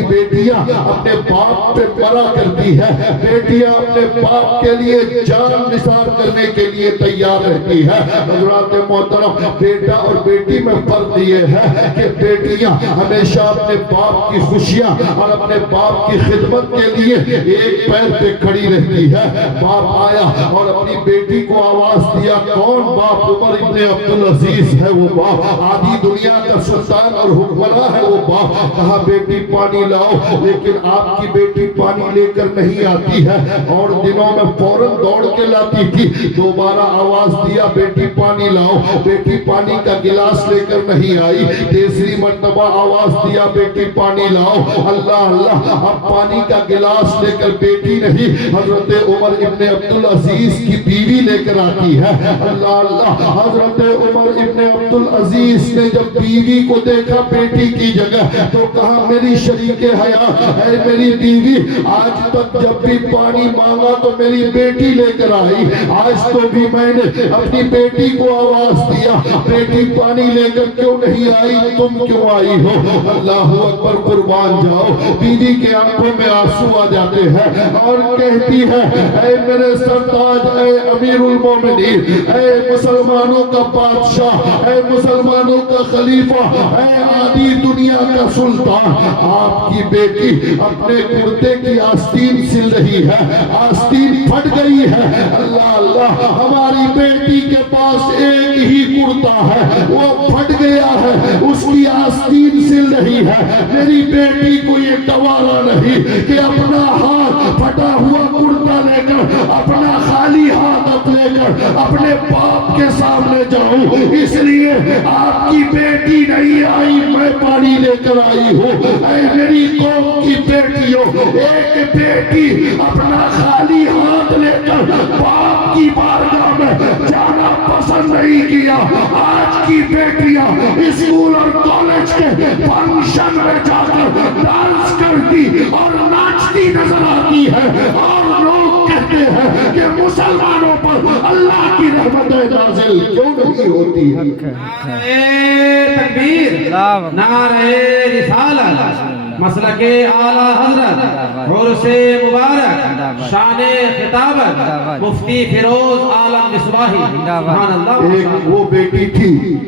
بیٹیاں اپنے باپ پہ مرا کرتی ہے، بیٹیاں اپنے باپ کے لیے جان نثار کرنے کے لیے تیار رہتی ہے۔ حضرات محترم، بیٹا اور بیٹی میں فرق یہ ہے کہ بیٹیاں ہمیشہ اپنے باپ کی خوشیاں اور اپنے باپ کی خدمت کے لیے ایک پیر پہ کھڑی رہتی ہے۔ باپ آیا اور اپنی بیٹی کو آواز دیا، کون باپ؟ عمر ابن عبدالعزیز ہے وہ باپ، آدھی دنیا کا سلطان اور حکمراں ہے وہ باپ۔ کہا بیٹی پانی لاؤ، لیکن آپ کی بیٹی پانی لے کر نہیں آتی ہے، اور دنوں میں فوراً دوڑ کے لاتی تھی۔ دوبارہ آواز دیا بیٹی پانی لاؤ، بیٹی پانی کا گلاس لے کر نہیں آئی۔ تیسری مرتبہ آواز دیا بیٹی پانی لاؤ، اللہ اللہ، اب پانی کا گلاس لے کر بیٹی نہیں حضرت عمر ابن عبدالعزیز کی بیوی لے کر آتی ہے۔ اللہ اللہ، حضرت عمر ابن عبدالعزیز نے جب بیوی کو دیکھا بیٹی کی جگہ تو کہا میری شریک حیات، اے میری بیوی، آج تک جب بھی پانی مانگا تو میری بیٹی لے کر آئی، آج تو بھی میں نے اپنی بیٹی کو آواز دیا، بیٹی پانی لے کر کیوں نہیں آئی، تم کیوں آئی ہو؟ اللہ اکبر، قربان جاؤ۔ بیوی کے آنکھوں میں آنسو آ جاتے ہیں اور کہتی ہے اے میرے سرتاج، اے امیر المومنین، اے مسلمانوں کا بادشاہ، اے مسلمانوں کا خلیفہ، اے آدھی دنیا کا سلطان، آپ کی بیٹی اپنے کرتے کی آستین سل رہی ہے، آستین پھٹ گئی ہے۔ اللہ اللہ، ہماری بیٹی کے پاس ایک ہی کرتا ہے، وہ پھٹ گیا ہے، اس کی آستین سل رہی ہے۔ میری بیٹی کو یہ گوارا نہیں کہ اپنا ہاتھ پھٹا ہوا کرتا لے کر، اپنا خالی ہاتھ لے کر اپنے باپ کے سامنے جاؤں، اس لیے آپ کی بیٹی نہیں آئی، میں پانی لے کر آئی ہوں۔ اے میری قوم کی بیٹیوں، ایک بیٹی اپنا خالی ہاتھ لے کر باپ کی بارگاہ میں جانا پسند نہیں کیا۔ آج کی بیٹیاں اسکول اور کالج کے فنکشن میں جا کر ڈانس کرتی اور ناچتی نظر آتی ہے، اور لوگ کہتے ہیں کہ مسلمانوں پر اللہ کی رحمت نازل کیوں نہیں ہوتی ہے؟ نعرہ تکبیر، نعرہ رسالت، مسلک اعلیٰ حضرت، عرس مبارک، شان خطابت، مفتی فیروز عالم مصباحی، سبحان اللہ۔ ایک وہ بیٹی تھی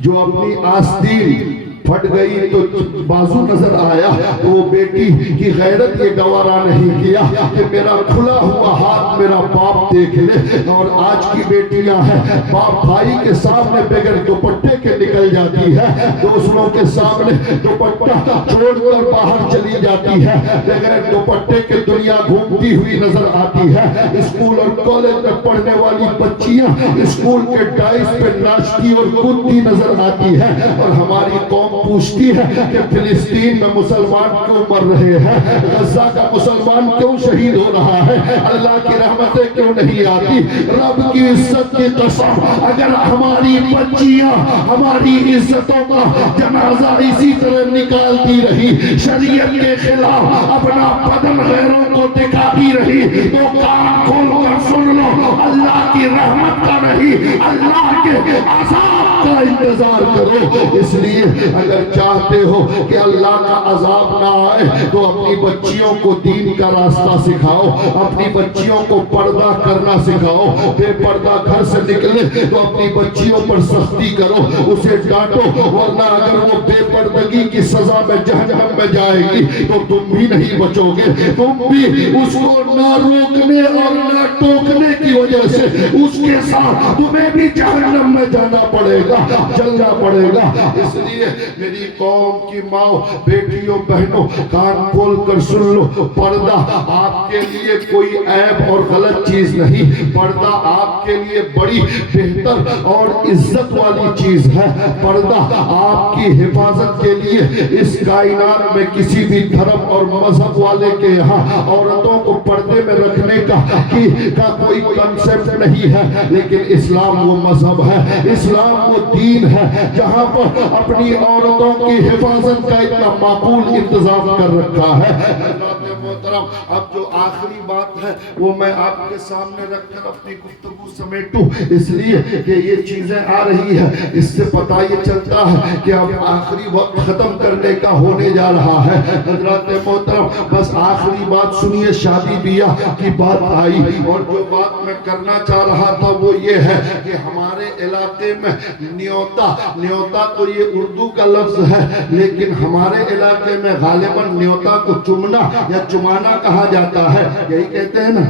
جو اپنی آستین پھٹ گئی تو بازو نظر آیا، تو وہ بیٹی کی غیرت یہ گوارا نہیں کیا کہ میرا کھلا ہوا ہاتھ میرا باپ دیکھ لے۔ اور آج کی بیٹیاں ہیں، باپ بھائی کے سامنے بغیر دوپٹے کے نکل جاتی ہے، دوسروں کے سامنے دوپٹہ چھوڑ کر باہر چلی جاتی ہے، بغیر دوپٹے کے دنیا گھومتی ہوئی نظر آتی ہے۔ اسکول اور کالج میں پڑھنے والی بچیاں اسکول کے ڈائس پہ ناچتی اور کودتی نظر آتی ہے، اور ہماری قوم پوچھتی ہے کہ فلسطین میں مسلمان کیوں مر رہے ہیں، غزہ کا مسلمان کیوں شہید ہو رہا ہے، اللہ کی رحمتیں کیوں نہیں آتی؟ رب کی عزت کی قسم، اگر ہماری بچیاں ہماری عزتوں کا جنازہ اسی طرح نکالتی رہی، شریعت کے خلاف اپنا بدن غیروں کو دکھاتی رہی، تو کان کھول کر سن لو، اللہ کی رحمت کا نہیں، اللہ کے عذاب کا انتظار کرو۔ اس لیے اگر چاہتے ہو کہ اللہ کا عذاب نہ آئے تو اپنی بچیوں کو دین کا راستہ سکھاؤ، اپنی بچیوں کو پردہ کرنا سکھاؤ۔ بے پردہ گھر سے نکلے تو اپنی بچیوں پر سختی کرو، اسے ڈانٹو، ورنہ اگر وہ بے پردگی کی سزا میں جہنم میں جائے گی تو تم بھی نہیں بچو گے، تم بھی اس کو نہ روکنے اور نہ ٹوکنے کی وجہ سے اس کے ساتھ تمہیں بھی جہنم میں جانا پڑے گا، جلنا پڑے گا۔ اس لیے میری قوم کی ماں، بیٹیوں، بہنوں، کان کھول کر سن لو، پردہ آپ کے لیے کوئی عیب اور غلط چیز نہیں، پردہ آپ کے لیے بڑی بہتر اور عزت والی چیز ہے۔ پردہ آپ کی حفاظت کے لیے اس کائنات میں کسی بھی دھرم اور مذہب والے کے یہاں عورتوں کو پردے میں رکھنے کا کوئی کنسپٹ نہیں ہے، لیکن اسلام وہ مذہب ہے، اسلام وہ دین ہے جہاں پر اپنی عورتوں کی حفاظت کا اتنا معقول انتظام کر رکھا ہے۔ حضرات محترم، اب جو آخری بات ہے وہ میں آپ کے سامنے رکھ کر اپنی گفتگو سمیٹوں، اس لیے کہ یہ چیزیں آ رہی ہے، اس سے پتہ یہ چلتا ہے کہ اب آخری وقت ختم کرنے کا ہونے جا رہا ہے۔ حضرات محترم، بس آخری بات سنیے، شادی بیاہ کی بات آئی، اور جو بات میں کرنا چاہ رہا تھا وہ یہ ہے کہ ہمارے علاقے میں نیوتا تو یہ اردو کا لفظ ہے، لیکن ہمارے علاقے میں غالباً نیوتا کو چمنا یا چمانا کہا جاتا ہے، یہی کہتے ہیں نا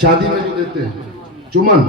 شادی میں جو دیتے ہیں چمن،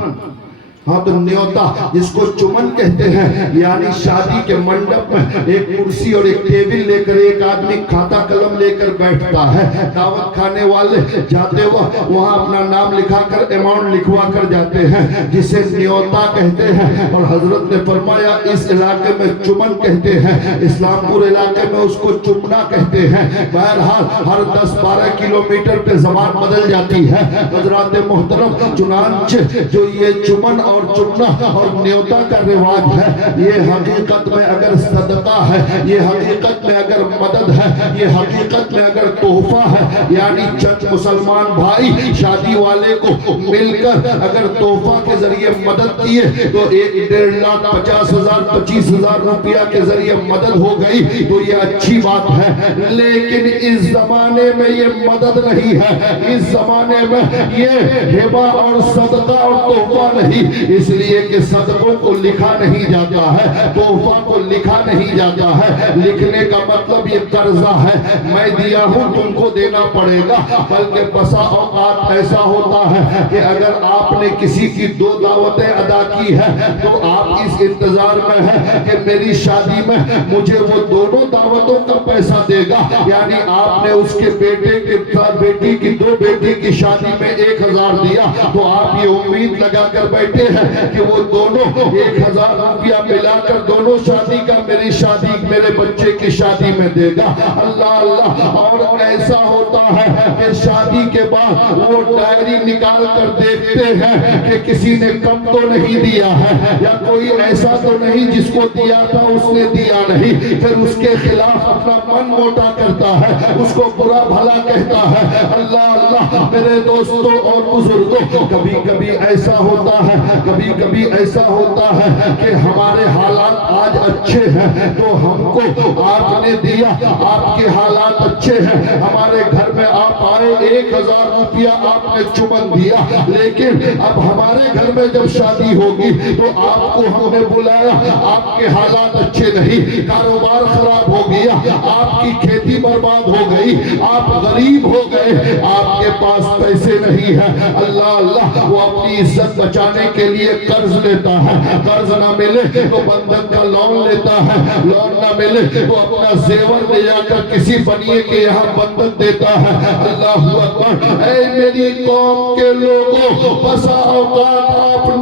ہاں تو نیوتا جس کو چمن کہتے ہیں، یعنی شادی کے منڈپ میں ایک کرسی اور ایک ٹیبل لے کر ایک آدمی کھاتا قلم لے کر بیٹھتا ہے، دعوت کھانے والے جاتے وہاں اپنا نام لکھا کر اماؤنٹ لکھوا کر جاتے ہیں، جسے نیوتا کہتے ہیں، اور حضرت نے فرمایا اس علاقے میں چمن کہتے ہیں، اسلام پور علاقے میں اس کو چمنا کہتے ہیں۔ بہرحال ہر 10-12 کلومیٹر پہ زبان بدل جاتی ہے۔ حضرات محترم، چنانچہ جو یہ چمن اور اور چننا اور نیوتا کا رواج ہے، یہ حقیقت میں اگر صدقہ ہے، یہ حقیقت میں اگر مدد ہے، یہ حقیقت میں اگر تحفہ ہے، یعنی چند مسلمان بھائی شادی والے کو مل کر اگر تحفہ کے ذریعے مدد کیے تو 1,50,000 25,000 روپیہ کے ذریعے مدد ہو گئی تو یہ اچھی بات ہے، لیکن اس زمانے میں یہ مدد نہیں ہے، اس زمانے میں یہ ہبہ اور صدقہ اور تحفہ نہیں، اس لیے کہ صدقوں کو لکھا نہیں جاتا ہے، تحفہ کو لکھا نہیں جاتا ہے، لکھنے کا مطلب یہ قرضہ ہے، میں دیا ہوں تم کو دینا پڑے گا، بلکہ بسا اوقات ایسا ہوتا ہے کہ اگر آپ نے کسی کی 2 دعوتیں ادا کی ہے تو آپ اس انتظار میں ہے کہ میری شادی میں مجھے وہ دونوں دعوتوں کا پیسہ دے گا، یعنی آپ نے اس کے بیٹے کے ساتھ بیٹی کی 2 بیٹی کی شادی میں 1,000 دیا تو آپ یہ امید لگا کر بیٹھے ہیں کہ وہ دونوں 1,000 روپیہ ملا کر دونوں شادی کا میری شادی میرے بچے کی شادی میں دے گا، اللہ اللہ۔ اور ایسا ہوتا ہے کہ شادی کے بعد وہ ڈائری نکال کر دیکھتے ہیں کہ کسی نے کم تو نہیں دیا ہے یا کوئی ایسا تو نہیں جس کو دیا تھا اس نے دیا نہیں، پھر اس کے خلاف اپنا من موٹا کرتا ہے، اس کو برا بھلا کہتا ہے، اللہ اللہ۔ میرے دوستوں اور بزرگوں، کبھی کبھی ایسا ہوتا ہے، کبھی کبھی ایسا ہوتا ہے کہ ہمارے حالات آج اچھے ہیں تو ہم کو آپ نے دیا، آپ کے حالات اچھے ہیں، ہمارے گھر میں آپ آئے 1,000 روپیہ آپ نے چمن دیا، لیکن اب ہمارے گھر میں جب شادی ہوگی تو آپ کو ہم نے بلایا، آپ کے حالات اچھے نہیں، کاروبار خراب ہو گیا، آپ کی کھیتی برباد ہو گئی، آپ غریب ہو گئے، آپ کے پاس پیسے نہیں ہیں، اللہ اللہ۔ وہ اپنی عزت بچانے کے لیے قرض لیتا ہے، قرض نہ ملے تو بندھن کا لون لیتا ہے، لون نہ ملے تو اپنا زیور لے جا کر کسی بنیے کے یہاں بندھن دیتا ہے، اللہ اکبر۔ اے میری قوم کے لوگوں، بسا اوقات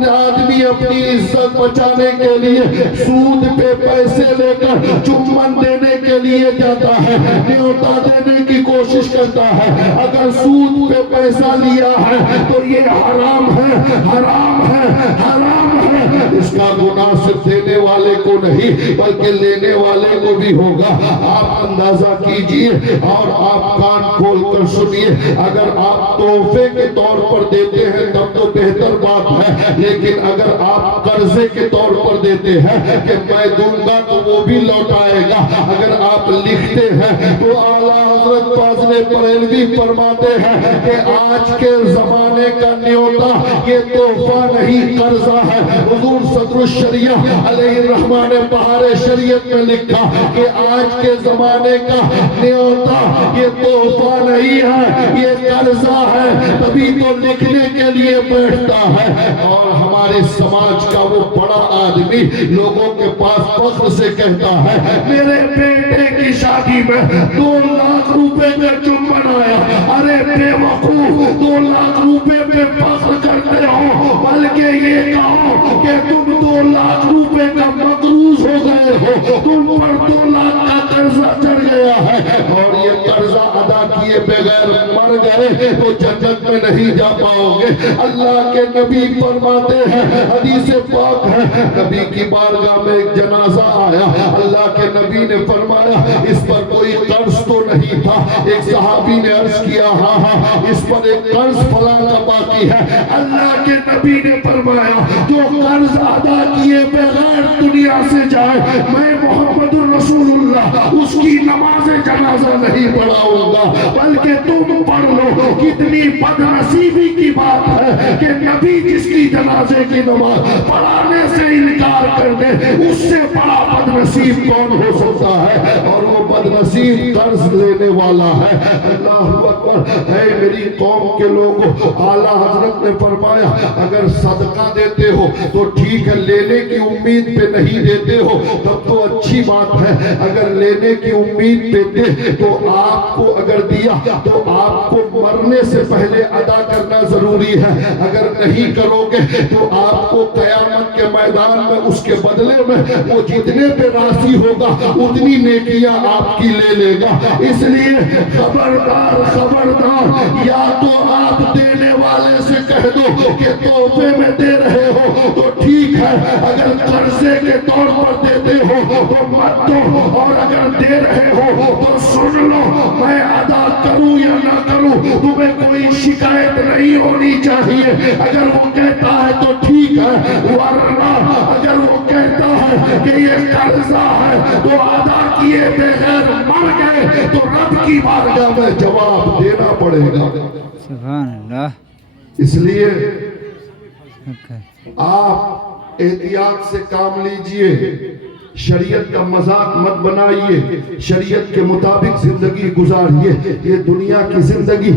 آدمی اپنی عزت بچانے کے لیے سود پہ پیسے لے کر چمن دینے کے لیے جاتا ہے، نیوتا دینے کی کوشش کرتا ہے، اگر سود پہ پیسہ لیا ہے تو یہ حرام ہے، حرام ہے، حرام ہے، اس کا گناہ صرف دینے والے کو نہیں بلکہ لینے والے کو بھی ہوگا۔ آپ اندازہ کیجئے اور آپ کان کھول کر سنیے، اگر آپ تحفے کے طور پر دیتے ہیں تب تو بہتر بات ہے، لیکن اگر آپ قرضے کے طور پر دیتے ہیں کہ میں دوں گا تو وہ بھی لوٹائے گا، اگر آپ لکھتے ہیں تو اعلیٰ حضرت فاضل بریلوی فرماتے ہیں کہ آج کے زمانے کا نیوتا یہ تحفہ نہیں قرضہ ہے۔ حضور صدر الشریعہ علیہ الرحمہ نے بہار شریعت میں لکھا کہ آج کے زمانے کا نیوتا یہ تحفہ نہیں ہے، یہ قرضہ ہے، تبھی تو لکھنے کے لیے بیٹھتا ہے۔ اور ہمارے سماج کا وہ بڑا آدمی لوگوں کے پاس فخر سے کہتا ہے میرے بیٹے کی شادی میں 2 لاکھ روپے کا چمن آیا، ارے بے وقوف 2 لاکھ روپے پہ فخر کرتے ہو، بلکہ یہ کہو کہ تم 2 لاکھ روپے کا مقروض ہو گئے ہو، تم پر 2 لاکھ کا قرضہ چڑھ گیا ہے اور یہ قرضہ ادا کیے بغیر مر گئے تو جنت میں نہیں جا پاؤ گے۔ اللہ کے نبی فرماتے ہیں، حدیث پاک ہے، نبی کی بارگاہ میں ایک جنازہ آیا، اللہ کے نبی نے فرمایا اس پر کوئی قرض تو نہیں تھا، ایک صحابی نے عرض کیا ہاں اس پر ایک قرض فلاں کا باقی ہے، اللہ کے نبی نے فرمایا جو قرض ادا کیے بغیر دنیا سے جائے میں محمد الرسول اللہ اس کی نماز جنازہ نہیں پڑھاؤں گا، بلکہ تم پڑھ لو۔ کتنی بدنصیبی کی بات ہے کہ نبی جس کی جنازے کی نماز پڑھانے سے انکار کر دے، اس سے بڑا بدنصیب کون ہو سکتا ہے؟ اور وہ بدنصیب قرض لینے والا ہے۔ اللہ اکبر۔ اے میری قوم کے لوگوں، اعلیٰ حضرت نے فرمایا اگر صدقہ دیتے ہو تو ٹھیک ہے، لینے کی امید پہ نہیں دیتے ہو تب تو اچھی بات ہے، اگر لینے کی امید پہ دے تو آپ کو اگر دیا تو آپ کو مرنے سے پہلے ادا کرنا ضروری ہے، اگر نہیں کرو گے تو آپ کو قیامت کے میدان میں اس کے بدلے میں وہ جتنے پہ راضی ہوگا اتنی نیکیاں آپ آپ کی لے لے گا. اس لیے خبردار خبردار, یا تو آپ دینے والے سے کہہ دو کہ تحفے میں دے رہے ہو تو ٹھیک ہے, اگر قرضے کے طور پر دیتے ہو تو مت دو, اور اگر دے رہے ہو تو سن لو, میں ادا کروں یا نہ کروں تمہیں کوئی شکایت نہیں ہونی چاہیے. اگر وہ کہتا ہے تو ٹھیک ہے, ورنہ اگر وہ کہتا ہے کہ یہ قرضہ ہے تو ادا کیے بغیر مر گئے تو رب کی بارگاہ میں جواب دینا پڑے گا. سبحان اللہ. اس لیے حق ہے. آپ احتیاط سے کام لیجئے, شریعت کا مذاق مت بنائیے, شریعت کے مطابق زندگی گزاریے. یہ دنیا کی زندگی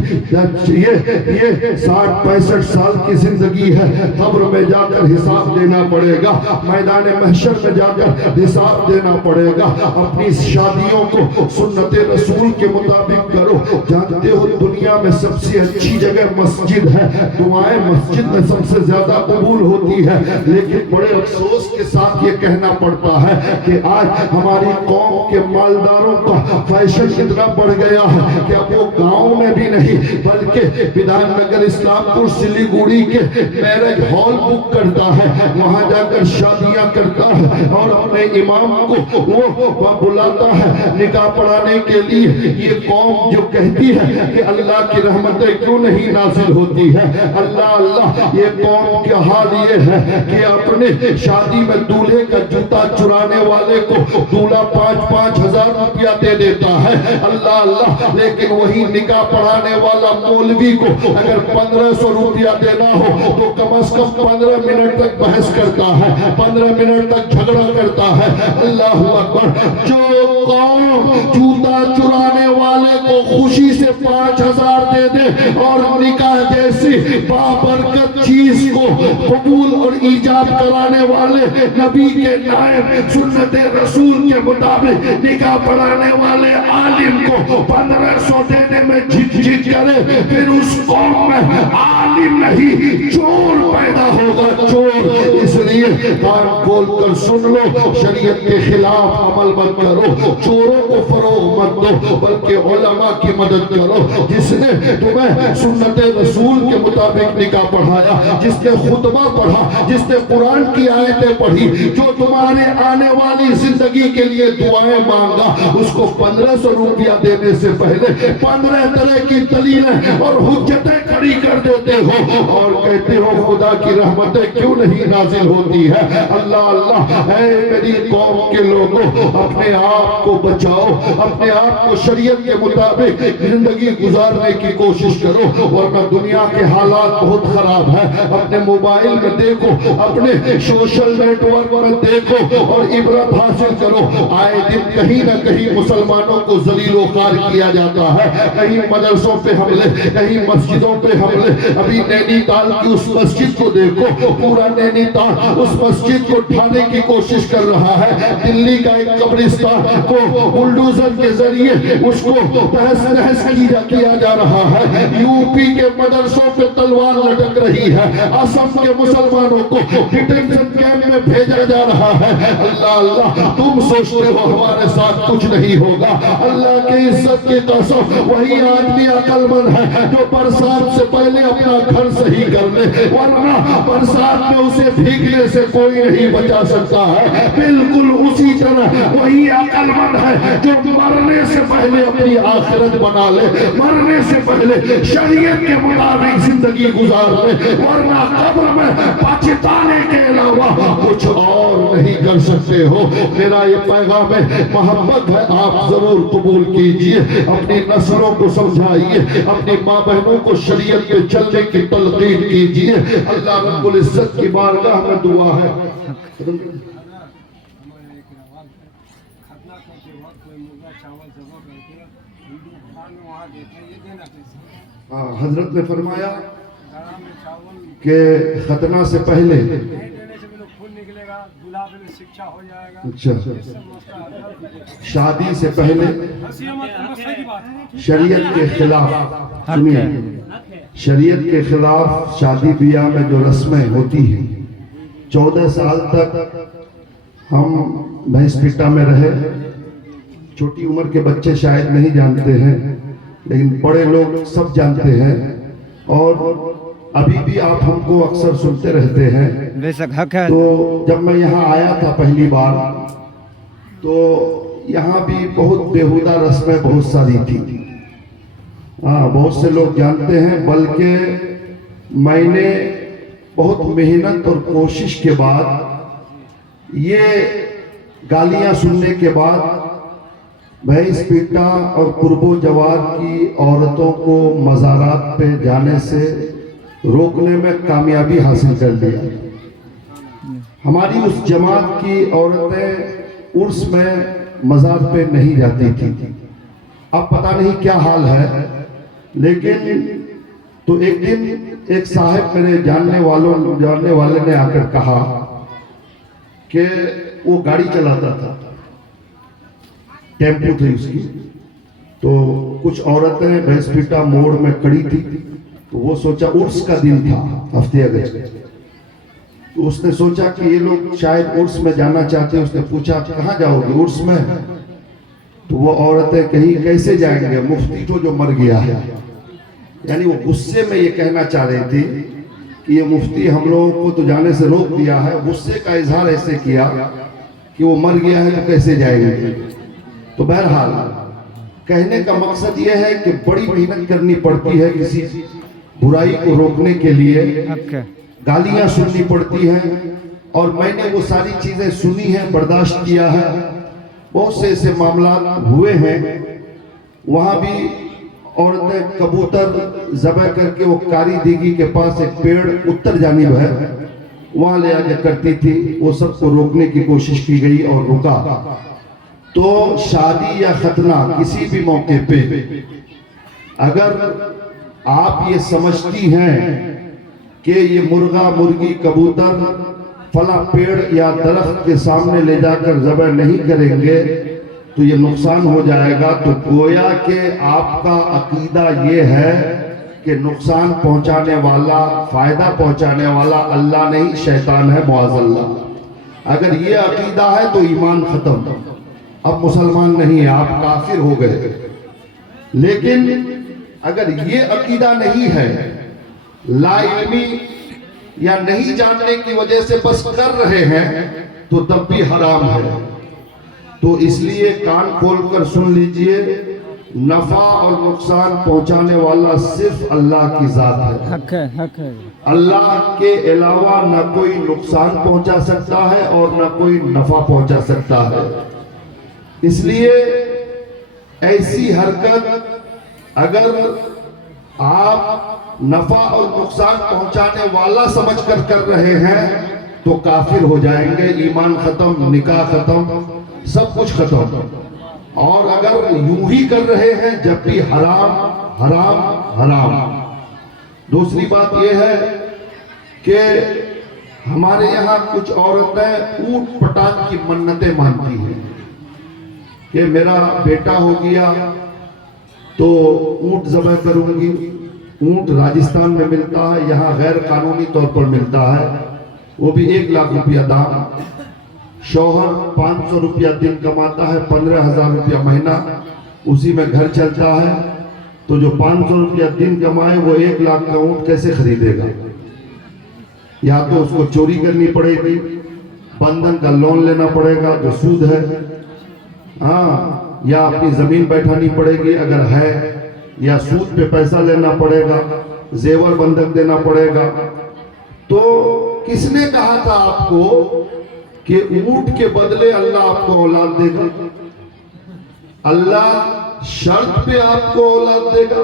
یہ 60-65 سال کی زندگی ہے. قبر میں جا کر حساب دینا پڑے گا, میدان محشر میں جا کر حساب دینا پڑے گا. اپنی شادیوں کو سنت رسول کے مطابق کرو. جانتے ہو دنیا میں سب سے اچھی جگہ مسجد ہے, دعائیں مسجد میں سب سے زیادہ قبول ہوتی ہے. لیکن بڑے افسوس کے ساتھ یہ کہنا پڑتا ہے کہ آج ہماری قوم کے مالداروں کا فیشن اتنا بڑھ گیا ہے کہ اب وہ گاؤں میں بھی نہیں بلکہ بیدان نگر, اسلام پور, سلیگوڑی کے میرج ہال بک کرتا ہے, وہاں جا کر شادیاں کرتا ہے اور اپنے امام کو وہ بلاتا ہے نکاح پڑھانے کے لیے. یہ قوم جو کہتی ہے کہ اللہ کی رحمتیں کیوں نہیں نازل ہوتی ہے, اللہ اللہ, یہ قوم کا حال یہ ہے کہ اپنے شادی میں دولہے کا جوتا چرانے والے کو دولہا 5-5 ہزار روپیہ دے دیتا ہے. اللہ اللہ, لیکن وہی نکاح پڑھانے والا مولوی کو اگر 1500 روپیہ دینا ہو تو کم از کم 15 منٹ تک بحث کرتا ہے, 15 منٹ تک جھگڑا کرتا ہے. اللہ اکبر. جو قوم جوتا چرانے والے کو خوشی سے 5000 دے دے اور نکاح جیسی بابرکت چیز کو قبول اور ایجاب کرانے والے نبی کے نائب سنت رسول کے مطابق نکاح پڑھانے والے عالم کو 1500 دینے میں جھجک کرے, پھر اس قوم میں عالم نہیں چور پیدا ہوگا, چور. اس لیے کان کھول کر سن لو, شریعت کے خلاف عمل مت کرو, چوروں کو فروغ مت دو بلکہ علماء کی مدد کرو. جس نے تمہیں سنت رسول کے مطابق نکاح پڑھایا, جس نے خطبہ پڑھا, جس نے قرآن کی آیتیں پڑھی, جو تمہارے آنے والی زندگی کے لیے دعائیں مانگا, اس کو 1500 روپیہ دینے سے پہلے 15 طرح کی دلیلیں اور حجتیں کھڑی کر دیتے ہو اور کہتے ہو خدا کی رحمتیں کیوں نہیں نازل ہوتی ہے. اللہ اللہ, اے میری قوم کے لوگوں, اپنے آپ کو بچاؤ, اپنے آپ کو شریعت کے مطابق زندگی گزارنے کی کوشش کرو, ورنہ دنیا کے حالات بہت خراب ہیں. اپنے موبائل میں دیکھو, اپنے سوشل نیٹ ورک میں دیکھو اور عبرت حاصل کرو. آئے دن کہیں نہ کہیں مسلمانوں کو ذلیل و خوار کیا جاتا ہے, کہیں مدرسوں پہ حملے, کہیں مسجدوں پہ حملے. ابھی نینی تال کی اس مسجد کو دیکھو, پورا نینی تال اس مسجد کو ڈھانے کی کوشش کر رہا ہے. دلی کا ایک قبرستان کو بلڈوزر کے ذریعے اس کو تہس نہس کیا جا رہا ہے. یوپی کے مدرسوں پہ تلوار لٹک رہی ہے. آسام کے مسلمانوں کو ڈیٹینشن کیمپ میں بھیجا جا رہا ہے. اللہ اللہ, تم سوچتے ہو ہمارے ساتھ کچھ نہیں ہوگا. اللہ کی عزت کی قسم, وہی آدمی عقل مند ہے جو برسات سے پہلے اپنا گھر صحیح کر لے, ورنہ برسات میں اسے بھیگنے سے کوئی نہیں بچا سکتا ہے. بالکل اسی طرح وہی عقل مند ہے جو مرنے سے پہلے اپنی آخرت بنا لے, مرنے سے پہلے شریعت کے مطابق زندگی گزار لے, ورنہ قبر میں پچھتانے کے علاوہ کچھ اور نہیں کر سکتے ہو. میرا یہ پیغام ہے, محبت ہے, آپ ضرور قبول کیجئے. اپنی نسلوں کو سمجھائیے, اپنی ماں بہنوں کو شریعت کے چلنے کی تلقین کیجئے. اللہ رب العزت کی بارگاہ میں دعا ہے. حضرت نے فرمایا کہ ختنہ سے پہلے اچھا شادی سے پہلے شریعت کے خلاف, سنیے, شریعت کے خلاف شادی بیاہ میں جو رسمیں ہوتی ہیں, 14 سال تک ہم بھینس پٹا میں رہے, چھوٹی عمر کے بچے شاید نہیں جانتے ہیں لیکن بڑے لوگ سب جانتے ہیں، اور ابھی بھی آپ ہم کو اکثر سنتے رہتے ہیں۔ بے شک حق ہے۔ تو جب میں یہاں آیا تھا پہلی بار تو یہاں بھی بہت بیہودہ رسمیں بہت ساری تھی، بہت سے لوگ جانتے ہیں، بلکہ میں نے بہت محنت اور کوشش کے بعد یہ گالیاں سننے کے بعد بھینس پیٹا اور قرب و جوار کی عورتوں کو مزارات پہ جانے سے روکنے میں کامیابی حاصل کر لیا۔ ہماری اس جماعت کی عورتیں عرس میں مزار پہ نہیں جاتی تھی، اب پتہ نہیں کیا حال ہے، لیکن تو ایک دن ایک صاحب میرے جاننے والے نے آ کر کہا کہ وہ گاڑی چلاتا تھا، ٹیمپو تھی اس کی، تو کچھ عورتیں بھینس پیٹا موڑ میں کھڑی تھی، تو وہ سوچا عرس کا دن تھا ہفتے اگست، تو اس نے سوچا کہ یہ لوگ شاید عرس میں جانا چاہتے ہیں۔ اس نے پوچھا کہاں جاؤ گے عرس میں؟ تو وہ عورتیں کہیں کیسے جائیں گے، مفتی تو جو مر گیا ہے، یعنی وہ غصے میں یہ کہنا چاہ رہی تھی کہ یہ مفتی ہم لوگوں کو تو جانے سے روک دیا ہے، غصے کا اظہار ایسے کیا کہ وہ مر گیا ہے تو کیسے جائیں گے۔ تو بہرحال کہنے کا مقصد یہ ہے کہ بڑی محنت کرنی پڑتی ہے کسی برائی کو روکنے کے لیے، حق ہے۔ گالیاں سننی پڑتی ہیں، اور میں نے وہ ساری چیزیں سنی ہیں، برداشت کیا ہے۔ بہت سے ایسے معاملات ہوئے ہیں، وہاں بھی عورتیں کبوتر ذبح کر کے وہ کاری دیگی کے پاس ایک پیڑ اتر جانب ہے وہاں لے آگے کرتی تھی، وہ سب کو روکنے کی کوشش کی گئی اور رکا۔ تو شادی یا ختنہ کسی بھی موقع پہ اگر آپ یہ سمجھتی ہیں کہ یہ مرغا مرغی کبوتر فلاں پیڑ یا درخت کے سامنے لے جا کر ذبح نہیں کریں گے تو یہ نقصان ہو جائے گا، تو گویا کہ آپ کا عقیدہ یہ ہے کہ نقصان پہنچانے والا، فائدہ پہنچانے والا اللہ نہیں شیطان ہے، معاذ اللہ۔ اگر یہ عقیدہ ہے تو ایمان ختم، اب مسلمان نہیں ہے، آپ کافر ہو گئے۔ لیکن اگر یہ عقیدہ نہیں ہے، لا علمی یا نہیں جاننے کی وجہ سے بس کر رہے ہیں، تو تب بھی حرام ہے۔ تو اس لیے کان کھول کر سن لیجئے، نفع اور نقصان پہنچانے والا صرف اللہ کی ذات ہے، حق ہے، حق ہے۔ اللہ کے علاوہ نہ کوئی نقصان پہنچا سکتا ہے اور نہ کوئی نفع پہنچا سکتا ہے۔ اس لیے ایسی حرکت اگر آپ نفع اور نقصان پہنچانے والا سمجھ کر کر رہے ہیں تو کافر ہو جائیں گے، ایمان ختم، نکاح ختم، سب کچھ ختم۔ اور اگر یوں ہی کر رہے ہیں جب بھی حرام حرام حرام۔ دوسری بات یہ ہے کہ ہمارے یہاں کچھ عورتیں اونٹ پٹان کی منتیں مانتی ہیں کہ میرا بیٹا ہو گیا تو اونٹ ذبح کروں گی۔ اونٹ راجستھان میں ملتا ہے، یہاں غیر قانونی طور پر ملتا ہے، وہ بھی 1 لاکھ روپیہ دام۔ شوہر 500 روپیہ دن کماتا ہے، 15,000 روپیہ مہینہ، اسی میں گھر چلتا ہے۔ تو جو 500 روپیہ دن کمائے وہ 1 لاکھ کا اونٹ کیسے خریدے گا؟ یا تو اس کو چوری کرنی پڑے گی، بندھن کا لون لینا پڑے گا جو سود ہے، یا اپنی زمین بیٹھانی پڑے گی اگر ہے، یا سود پہ پیسہ لینا پڑے گا، زیور بندھک دینا پڑے گا۔ تو کس نے کہا تھا آپ کو کہ اونٹ کے بدلے اللہ آپ کو اولاد دے گا؟ اللہ شرط پہ آپ کو اولاد دے گا؟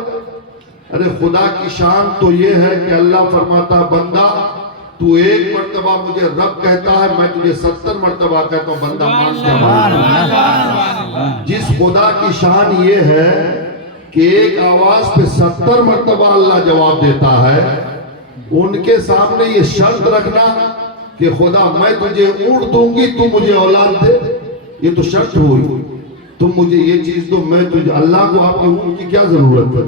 ارے خدا کی شان تو یہ ہے کہ اللہ فرماتا بندہ تو 1 مرتبہ مجھے رب کہتا ہے، میں تجھے 70 مرتبہ کہتا ہوں، بندہ مان جا۔ جس خدا کی شان یہ ہے کہ ایک آواز پہ 70 مرتبہ اللہ جواب دیتا ہے، ان کے سامنے یہ شرط رکھنا کہ خدا میں تجھے اونٹ دوں گی تو مجھے اولاد دے، یہ تو شرط ہوئی، تم مجھے یہ چیز دو میں تجھے۔ اللہ کو آپ کے اونٹ کی کیا ضرورت ہے؟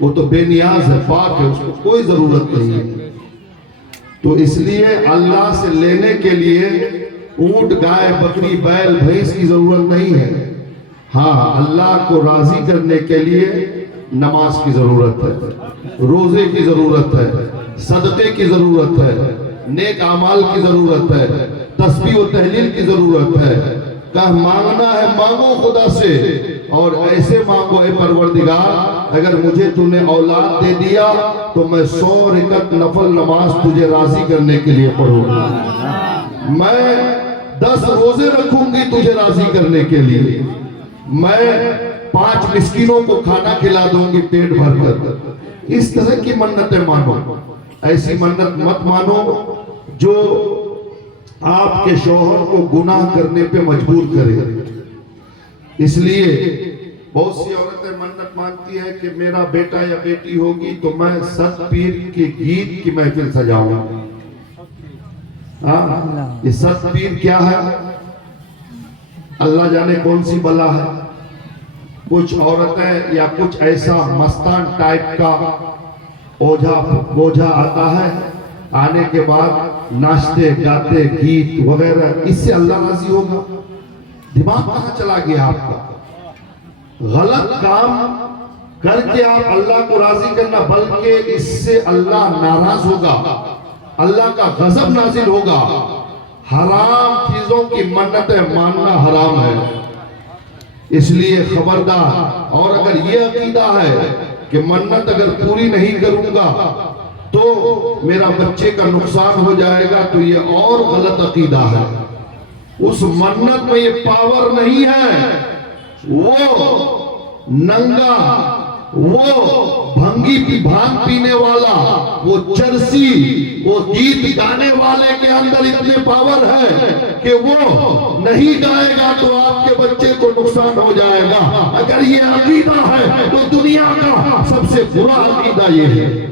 وہ تو بے نیاز ہے، پاک ہے، اس کو کوئی ضرورت نہیں ہے۔ تو اس لیے اللہ سے لینے کے لیے اونٹ، گائے، بکری، بیل، بھینس کی ضرورت نہیں ہے۔ ہاں اللہ کو راضی کرنے کے لیے نماز کی ضرورت ہے، روزے کی ضرورت ہے، صدقے کی ضرورت ہے، نیک اعمال کی ضرورت ہے، تسبیح و تہلیل کی ضرورت ہے۔ کہ مانگنا ہے مانگو خدا سے، اور ایسے مانگو اے پروردگار اگر مجھے تو نے اولاد دے دیا تو میں 100 رکعت نفل نماز تجھے راضی کرنے کے لیے پڑھوں گا، میں 10 روزے رکھوں گی تجھے راضی کرنے کے لیے، میں 5 مسکینوں کو کھانا کھلا دوں گی پیٹ بھر کر۔ اس طرح کی منتیں مانو، ایسی منت مت مانو جو آپ کے شوہر کو گناہ کرنے پہ مجبور کرے۔ اس لیے بہت سی عورتیں منت مانتی ہیں کہ میرا بیٹا یا بیٹی ہوگی تو میں 7 پیر کے گیت کی محفل سجاؤں گا۔ یہ 7 پیر کیا ہے؟ اللہ جانے کون سی بلا ہے۔ کچھ عورتیں یا کچھ ایسا مستان ٹائپ کا اوجھا آتا ہے، آنے کے بعد ناچتے گاتے گیت وغیرہ، اس سے اللہ راضی ہوگا؟ دماغ کہاں چلا گیا آپ کا؟ غلط کام کر کے آپ اللہ کو راضی کرنا، بلکہ اس سے اللہ ناراض ہوگا، اللہ کا غضب نازل ہوگا۔ حرام چیزوں کی منتیں ماننا حرام ہے، اس لیے خبردار۔ اور اگر یہ عقیدہ ہے کہ منت اگر پوری نہیں کروں گا تو میرا بچے کا نقصان ہو جائے گا، تو یہ اور غلط عقیدہ ہے۔ اس منت میں یہ پاور نہیں ہے۔ وہ ننگا، وہ بھانگ پینے والا، وہ چرسی، وہ گیت گانے والے کے اندر اتنے پاور ہے کہ وہ نہیں گائے گا تو آپ کے بچے کو نقصان ہو جائے گا۔ اگر یہ عقیدہ ہے تو دنیا کا سب سے برا عقیدہ یہ ہے۔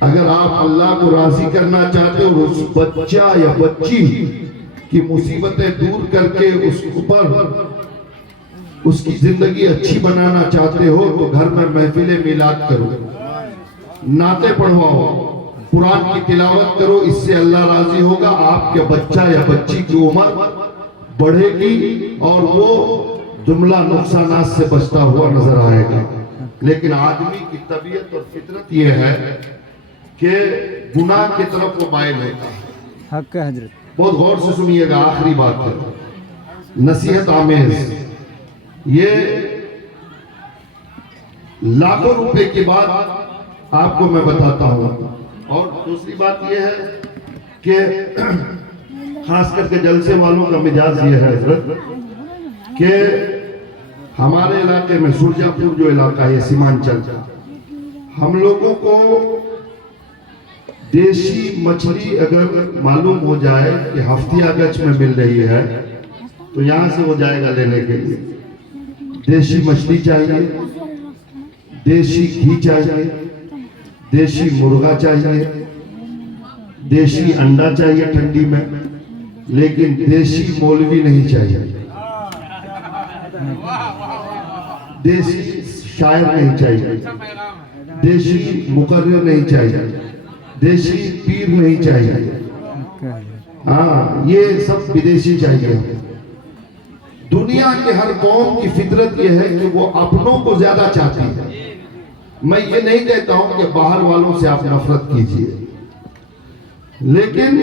اگر آپ اللہ کو راضی کرنا چاہتے ہو، اس بچہ یا بچی کی مصیبتیں دور کر کے اس کی زندگی اچھی بنانا چاہتے ہو، تو گھر میں محفل میلاد کرو، نعتیں پڑھواؤ، قرآن کی تلاوت کرو، اس سے اللہ راضی ہوگا۔ آپ کے بچہ یا بچی کی عمر بڑھے گی اور وہ جملہ نقصانات سے بچتا ہوا نظر آئے گا۔ لیکن آدمی کی طبیعت اور فطرت یہ ہے کہ گناہ کی طرف وہ مائل ہوتا ہے۔ حق ہے حضرت۔ بہت غور سے سنیے گا، آخری بات ہے، نصیحت آمیز۔ یہ لاکھوں روپے کی بات آپ کو میں بتاتا ہوں۔ اور دوسری بات یہ ہے کہ خاص کر کے جلسے والوں کا مزاج یہ ہے حضرت کہ ہمارے علاقے میں سرجا پور جو علاقہ ہے سیمانچل، ہم لوگوں کو دیسی مچھلی اگر معلوم ہو جائے کہ ہفتیہ گچھ میں مل رہی ہے تو یہاں سے وہ جائے گا لینے کے لیے۔ دیسی مچھلی چاہیے، دیسی گھی چاہیے، دیسی مرغا چاہیے، دیسی انڈا چاہیے ٹھنڈی میں، لیکن دیسی مولوی نہیں چاہیے، دیسی شاعر نہیں چاہیے، دیسی مقرر نہیں چاہیے، دیسی پیر نہیں چاہیے۔ ہاں، یہ سب بدیسی چاہیے۔ دنیا کے ہر قوم کی فطرت یہ ہے کہ وہ اپنوں کو زیادہ چاہتی ہے۔ میں یہ نہیں کہتا ہوں کہ باہر والوں سے آپ نفرت کیجئے، لیکن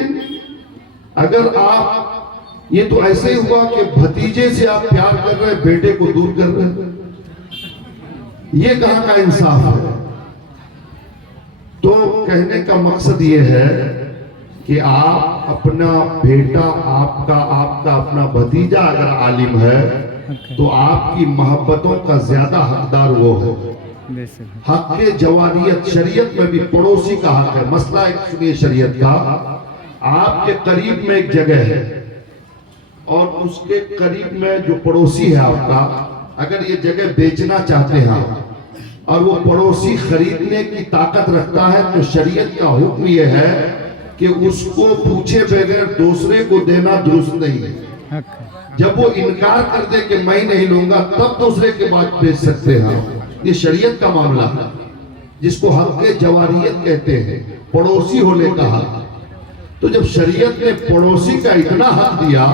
اگر آپ، یہ تو ایسے ہی ہوا کہ بھتیجے سے آپ پیار کر رہے ہیں، بیٹے کو دور کر رہے ہیں، یہ کہاں کا انصاف ہے؟ تو کہنے کا مقصد یہ ہے کہ آپ اپنا بیٹا، آپ کا اپنا بھتیجا اگر عالم ہے تو آپ کی محبتوں کا زیادہ حقدار وہ ہے۔ حق جواریت، شریعت میں بھی پڑوسی کا حق ہے۔ مسئلہ ایک سنیے شریعت کا، آپ کے قریب میں ایک جگہ ہے اور اس کے قریب میں جو پڑوسی ہے آپ کا، اگر یہ جگہ بیچنا چاہتے ہیں اور وہ پڑوسی خریدنے کی طاقت رکھتا ہے تو شریعت کا حکم یہ ہے کہ اس کو پوچھے بغیر دوسرے کو دینا درست نہیں ہے۔ جب وہ انکار کر دے کہ میں نہیں لوں گا تب دوسرے کے بعد بیچ سکتے ہیں۔ یہ شریعت کا معاملہ ہے جس کو حق جواریت کہتے ہیں، پڑوسی ہونے کا حق۔ تو جب شریعت نے پڑوسی کا اتنا حق دیا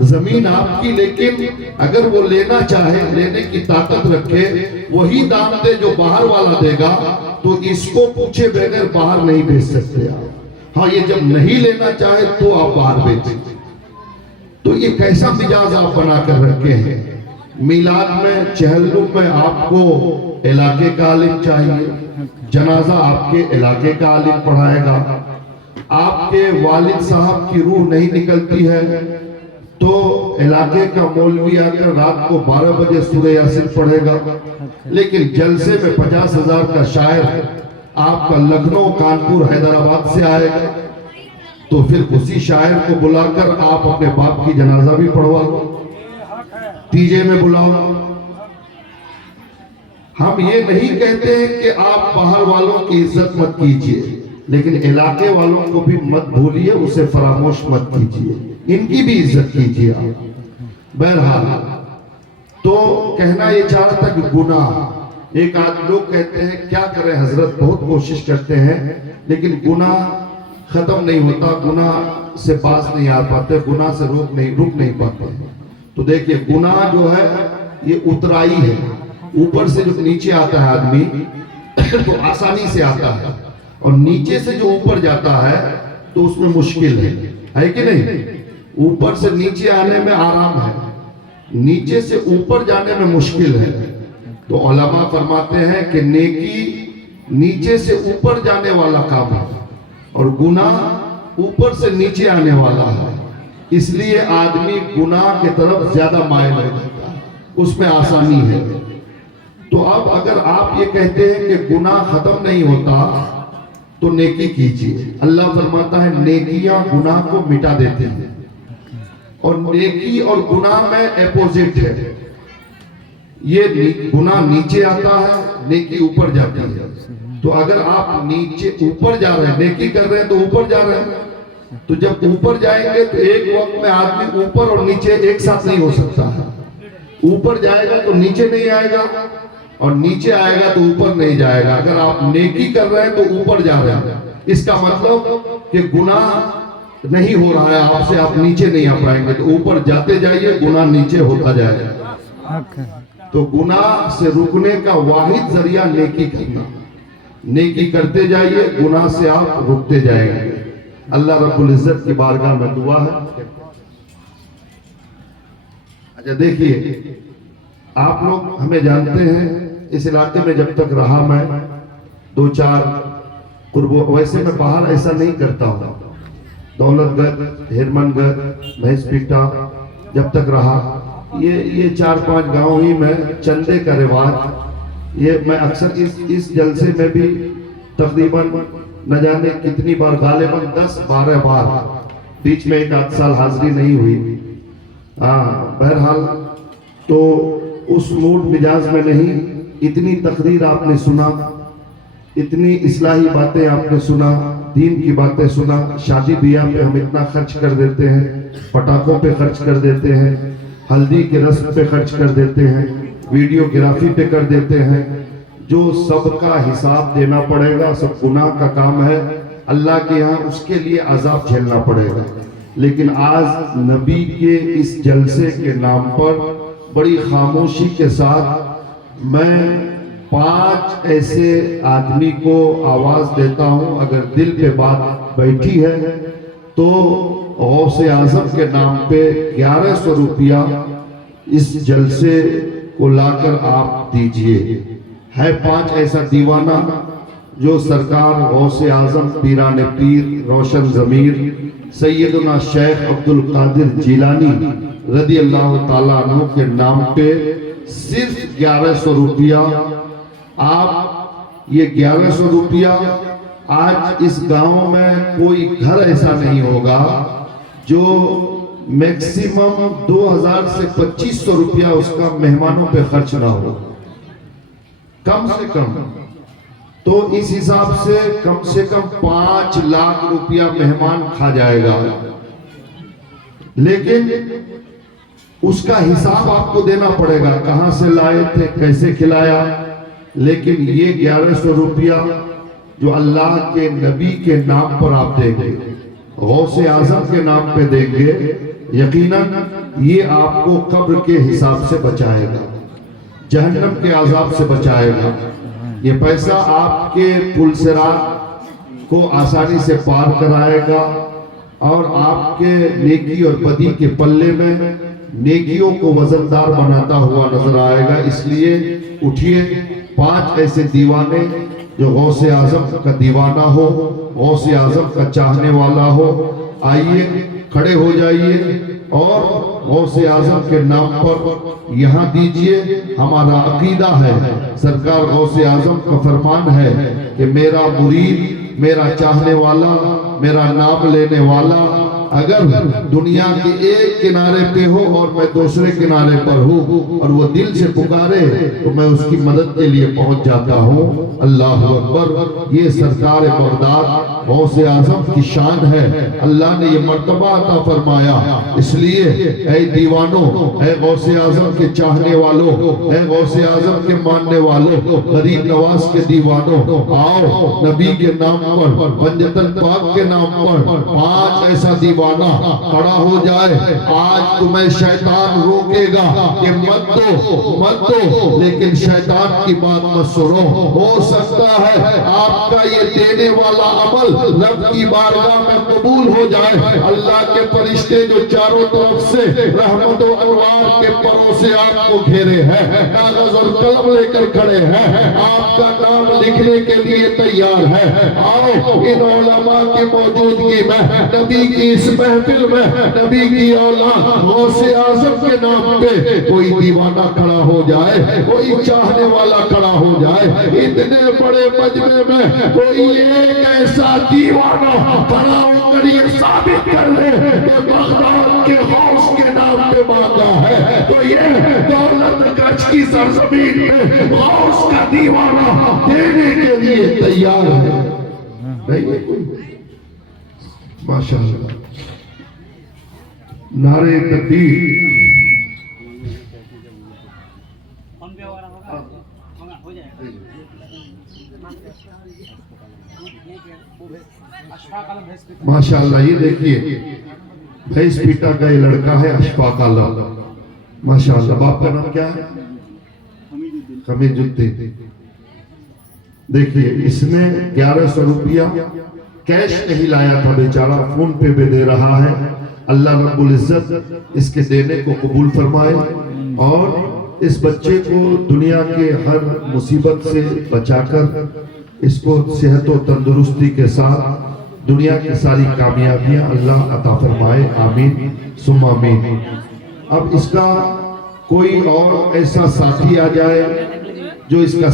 زمین آپ کی، لیکن اگر وہ لینا چاہے، لینے کی طاقت رکھے، وہی دام دے جو باہر والا دے گا، تو اس کو پوچھے بغیر باہر نہیں بھیج سکتے آپ۔ ہاں یہ جب نہیں لینا چاہے تو آپ باہر بھیجیں۔ تو یہ کیسا مزاج آپ بنا کر رکھے ہیں؟ میلاد میں، چہلم میں آپ کو علاقے کا عالم چاہیے، جنازہ آپ کے علاقے کا عالم پڑھائے گا، آپ کے والد صاحب کی روح نہیں نکلتی ہے تو علاقے کا مولوی آ کر رات کو 12 بجے سورہ یاسین پڑھے گا، لیکن جلسے میں 50,000 کا شاعر آپ کا لکھنؤ، کانپور، حیدرآباد سے آئے گا، تو پھر اسی شاعر کو بلا کر آپ اپنے باپ کی جنازہ بھی پڑھوا لو، تیجے میں بلاؤ۔ ہم یہ نہیں کہتے ہیں کہ آپ باہر والوں کی عزت مت کیجئے، لیکن علاقے والوں کو بھی مت بھولیے، اسے فراموش مت کیجئے، ان کی بھی عزت کیجئے آپ۔ بہرحال تو کہنا یہ چاہ رہا تھا کہ گناہ، ایک آدھ لوگ کہتے ہیں کیا کریں حضرت، بہت کوشش کرتے ہیں لیکن گناہ ختم نہیں ہوتا، گناہ سے باز نہیں آ پاتے، گناہ سے رک نہیں پاتے۔ تو دیکھیں گناہ جو ہے یہ اترائی ہے، اوپر سے جو نیچے آتا ہے آدمی تو آسانی سے آتا ہے، اور نیچے سے جو اوپر جاتا ہے تو اس میں مشکل ہے کہ نہیں؟ اوپر سے نیچے آنے میں آرام ہے، نیچے سے اوپر جانے میں مشکل ہے۔ تو علماء فرماتے ہیں کہ نیکی نیچے سے اوپر جانے والا کام ہے، اور گناہ اوپر سے نیچے آنے والا ہے، اس لیے آدمی گناہ کے طرف زیادہ مائل ہو جاتا ہے، اس میں آسانی ہے۔ تو اب اگر آپ یہ کہتے ہیں کہ گناہ ختم نہیں ہوتا تو نیکی کیجیے۔ اللہ فرماتا ہے نیکیاں گناہ کو مٹا دیتی ہیں، اور نیکی اور گناہ میں اپوزٹ ہے، یہ گناہ نیچے آتا ہے، نیکی اوپر جاتی ہے۔ تو اگر آپ نیچے اوپر جا رہے ہیں، نیکی کر رہے ہیں تو اوپر جا رہے ہیں، تو جب اوپر جائیں گے تو ایک وقت میں آدمی اوپر اور نیچے ایک ساتھ نہیں ہو سکتا ہے، اوپر جائے گا تو نیچے نہیں آئے گا، اور نیچے آئے گا تو اوپر نہیں جائے گا۔ اگر آپ نیکی کر رہے ہیں تو اوپر جا رہے ہیں، اس کا مطلب کہ گناہ نہیں ہو رہا ہے آپ سے، آپ نیچے نہیں آ پائیں گے، تو اوپر جاتے جائیے، گناہ نیچے ہوتا جائے گا۔ تو گناہ سے رکنے کا واحد ذریعہ نیکی کرنا، نیکی کرتے جائیے، گناہ سے آپ رکتے جائیں گے۔ اللہ رب العزت کی بارگاہ میں دعا ہے۔ اچھا دیکھیے، آپ لوگ ہمیں جانتے ہیں، اس علاقے میں جب تک رہا میں 2-4 ویسے میں باہر ایسا نہیں کرتا ہوں، دولت گڑھ، ہرمن گڑھ، مہیس پیٹا جب تک رہا، یہ 4-5 گاؤں ہی میں چندے کا رواج، یہ میں اکثر اس جلسے میں بھی تقریباً نہ جانے کتنی بار، غالباً 10-12 بار، بیچ میں 1-8 سال حاضری نہیں ہوئی۔ بہرحال تو اس موڈ مزاج میں نہیں، اتنی تقریر آپ نے سنا، اتنی اصلاحی باتیں آپ نے سنا، دین کی باتیں سنا، شادی بیاہ پہ ہم اتنا خرچ کر دیتے ہیں، پٹاخوں پہ خرچ کر دیتے ہیں، ہلدی کے رسم پہ خرچ کر دیتے ہیں، ویڈیو گرافی پہ کر دیتے ہیں، جو سب کا حساب دینا پڑے گا، سب گناہ کا کام ہے، اللہ کے یہاں اس کے لیے عذاب جھیلنا پڑے گا۔ لیکن آج نبی کے اس جلسے کے نام پر بڑی خاموشی کے ساتھ میں 5 ایسے آدمی کو آواز دیتا ہوں، اگر دل پہ بات بیٹھی ہے تو غوث اعظم کے نام پہ 1100 روپیہ اس جلسے کو لا کر آپ دیجئے۔ ہے 5 ایسا دیوانہ جو سرکار غوث اعظم پیران پیر روشن ضمیر سیدنا شیخ عبدالقادر جیلانی رضی اللہ تعالیٰ عنہ کے نام پہ صرف 1100 روپیہ، آپ یہ 1100 روپیہ، آج اس گاؤں میں کوئی گھر ایسا نہیں ہوگا جو میکسیمم 2000 سے 2500 روپیہ اس کا مہمانوں پہ خرچ نہ ہو، کم سے کم۔ تو اس حساب سے کم 5 لاکھ روپیہ مہمان کھا جائے گا، لیکن اس کا حساب آپ کو دینا پڑے گا، کہاں سے لائے تھے، کیسے کھلایا۔ لیکن یہ 1100 روپیہ جو اللہ کے نبی کے نام پر آپ دیں گے، غوث اعظم کے نام پہ دیں گے، یقیناً یہ آپ کو قبر کے حساب سے بچائے گا، جہنم کے عذاب سے بچائے گا۔ یہ پیسہ آپ کے پل صراط کو آسانی سے پار کرائے گا اور آپ کے نیکی اور بدی کے پلے میں نیکیوں کو وزندار بناتا ہوا نظر آئے گا۔ اس لیے اٹھیے، 5 ایسے دیوانے جو غوث اعظم کا دیوانہ ہو، غوث اعظم کا چاہنے والا ہو، آئیے کھڑے ہو جائیے اور غوث اعظم کے نام پر یہاں دیجئے۔ ہمارا عقیدہ ہے، سرکار غوث اعظم کا فرمان ہے کہ میرا مرید، میرا چاہنے والا، میرا نام لینے والا اگر دنیا کے ایک کنارے پہ ہو اور میں دوسرے کنارے پر ہوں اور وہ دل سے پکارے تو میں اس کی مدد کے لیے پہنچ جاتا ہوں۔ اللہ اکبر۔ یہ سرکار بغداد غوث اعظم کی شان ہے، اللہ نے یہ مرتبہ عطا فرمایا۔ اس لیے اے دیوانوں، اے غوث اعظم کے چاہنے والوں، اے غوث اعظم کے ماننے والوں، غریب نواز کے دیوانوں، آؤ نبی کے نام پر، پنجتن پاک کے نام پر 5 ایسا دیوانہ کھڑا ہو جائے۔ آج تمہیں شیطان روکے گا کہ مت دو، لیکن شیطان کی بات مت سنو۔ ہو سکتا ہے آپ کا یہ دینے والا عمل رب کی بارگاہ میں قبول ہو جائے۔ اللہ کے فرشتے جو چاروں طرف سے رحمت و انوار کے پروں سے آپ کو گھیرے ہیں، کاغذ اور قلم لے کر کھڑے ہیں، آپ کا نام لکھنے کے لیے تیار ہے۔ آؤ ان علماء کی موجودگی میں، نبی کی اس محفل میں، نبی کی اولاد غوث اعظم کے نام پہ کوئی دیوانہ کھڑا ہو جائے، کوئی چاہنے والا کھڑا ہو جائے۔ اتنے بڑے مجمع میں کوئی ایک ایسا دیوانہ کھڑا ہو کر یہ ثابت کر لے کہ بغداد کے غوث کے نام پہ مانگا ہے، تو یہ دولت گنج کی سرزمین میں غوث کا دیوانہ دینے کے لیے تیار ہے۔ نہیں ہے کوئی؟ ماشاءاللہ، نعرے تکبیر۔ ماشاءاللہ، یہ دیکھیے بھیس پیٹا کا یہ لڑکا ہے اشفاق عالم، ماشاءاللہ۔ باپ کا نام کیا ہے؟ حمید الدین۔ دیکھیے اس نے 1100 روپیہ کیش نہیں لایا تھا بیچارہ، فون پے بھی دے رہا ہے۔ اللہ رب العزت اس کے دینے کو قبول فرمائے اور اس بچے کو دنیا کے ہر مصیبت سے بچا کر اس کو صحت و تندرستی کے ساتھ دنیا کی ساری کامیابیاں اللہ عطا فرمائے، آمین ثم آمین۔ اب اس کا کوئی اور ایسا ساتھی آ جائے جو اس کا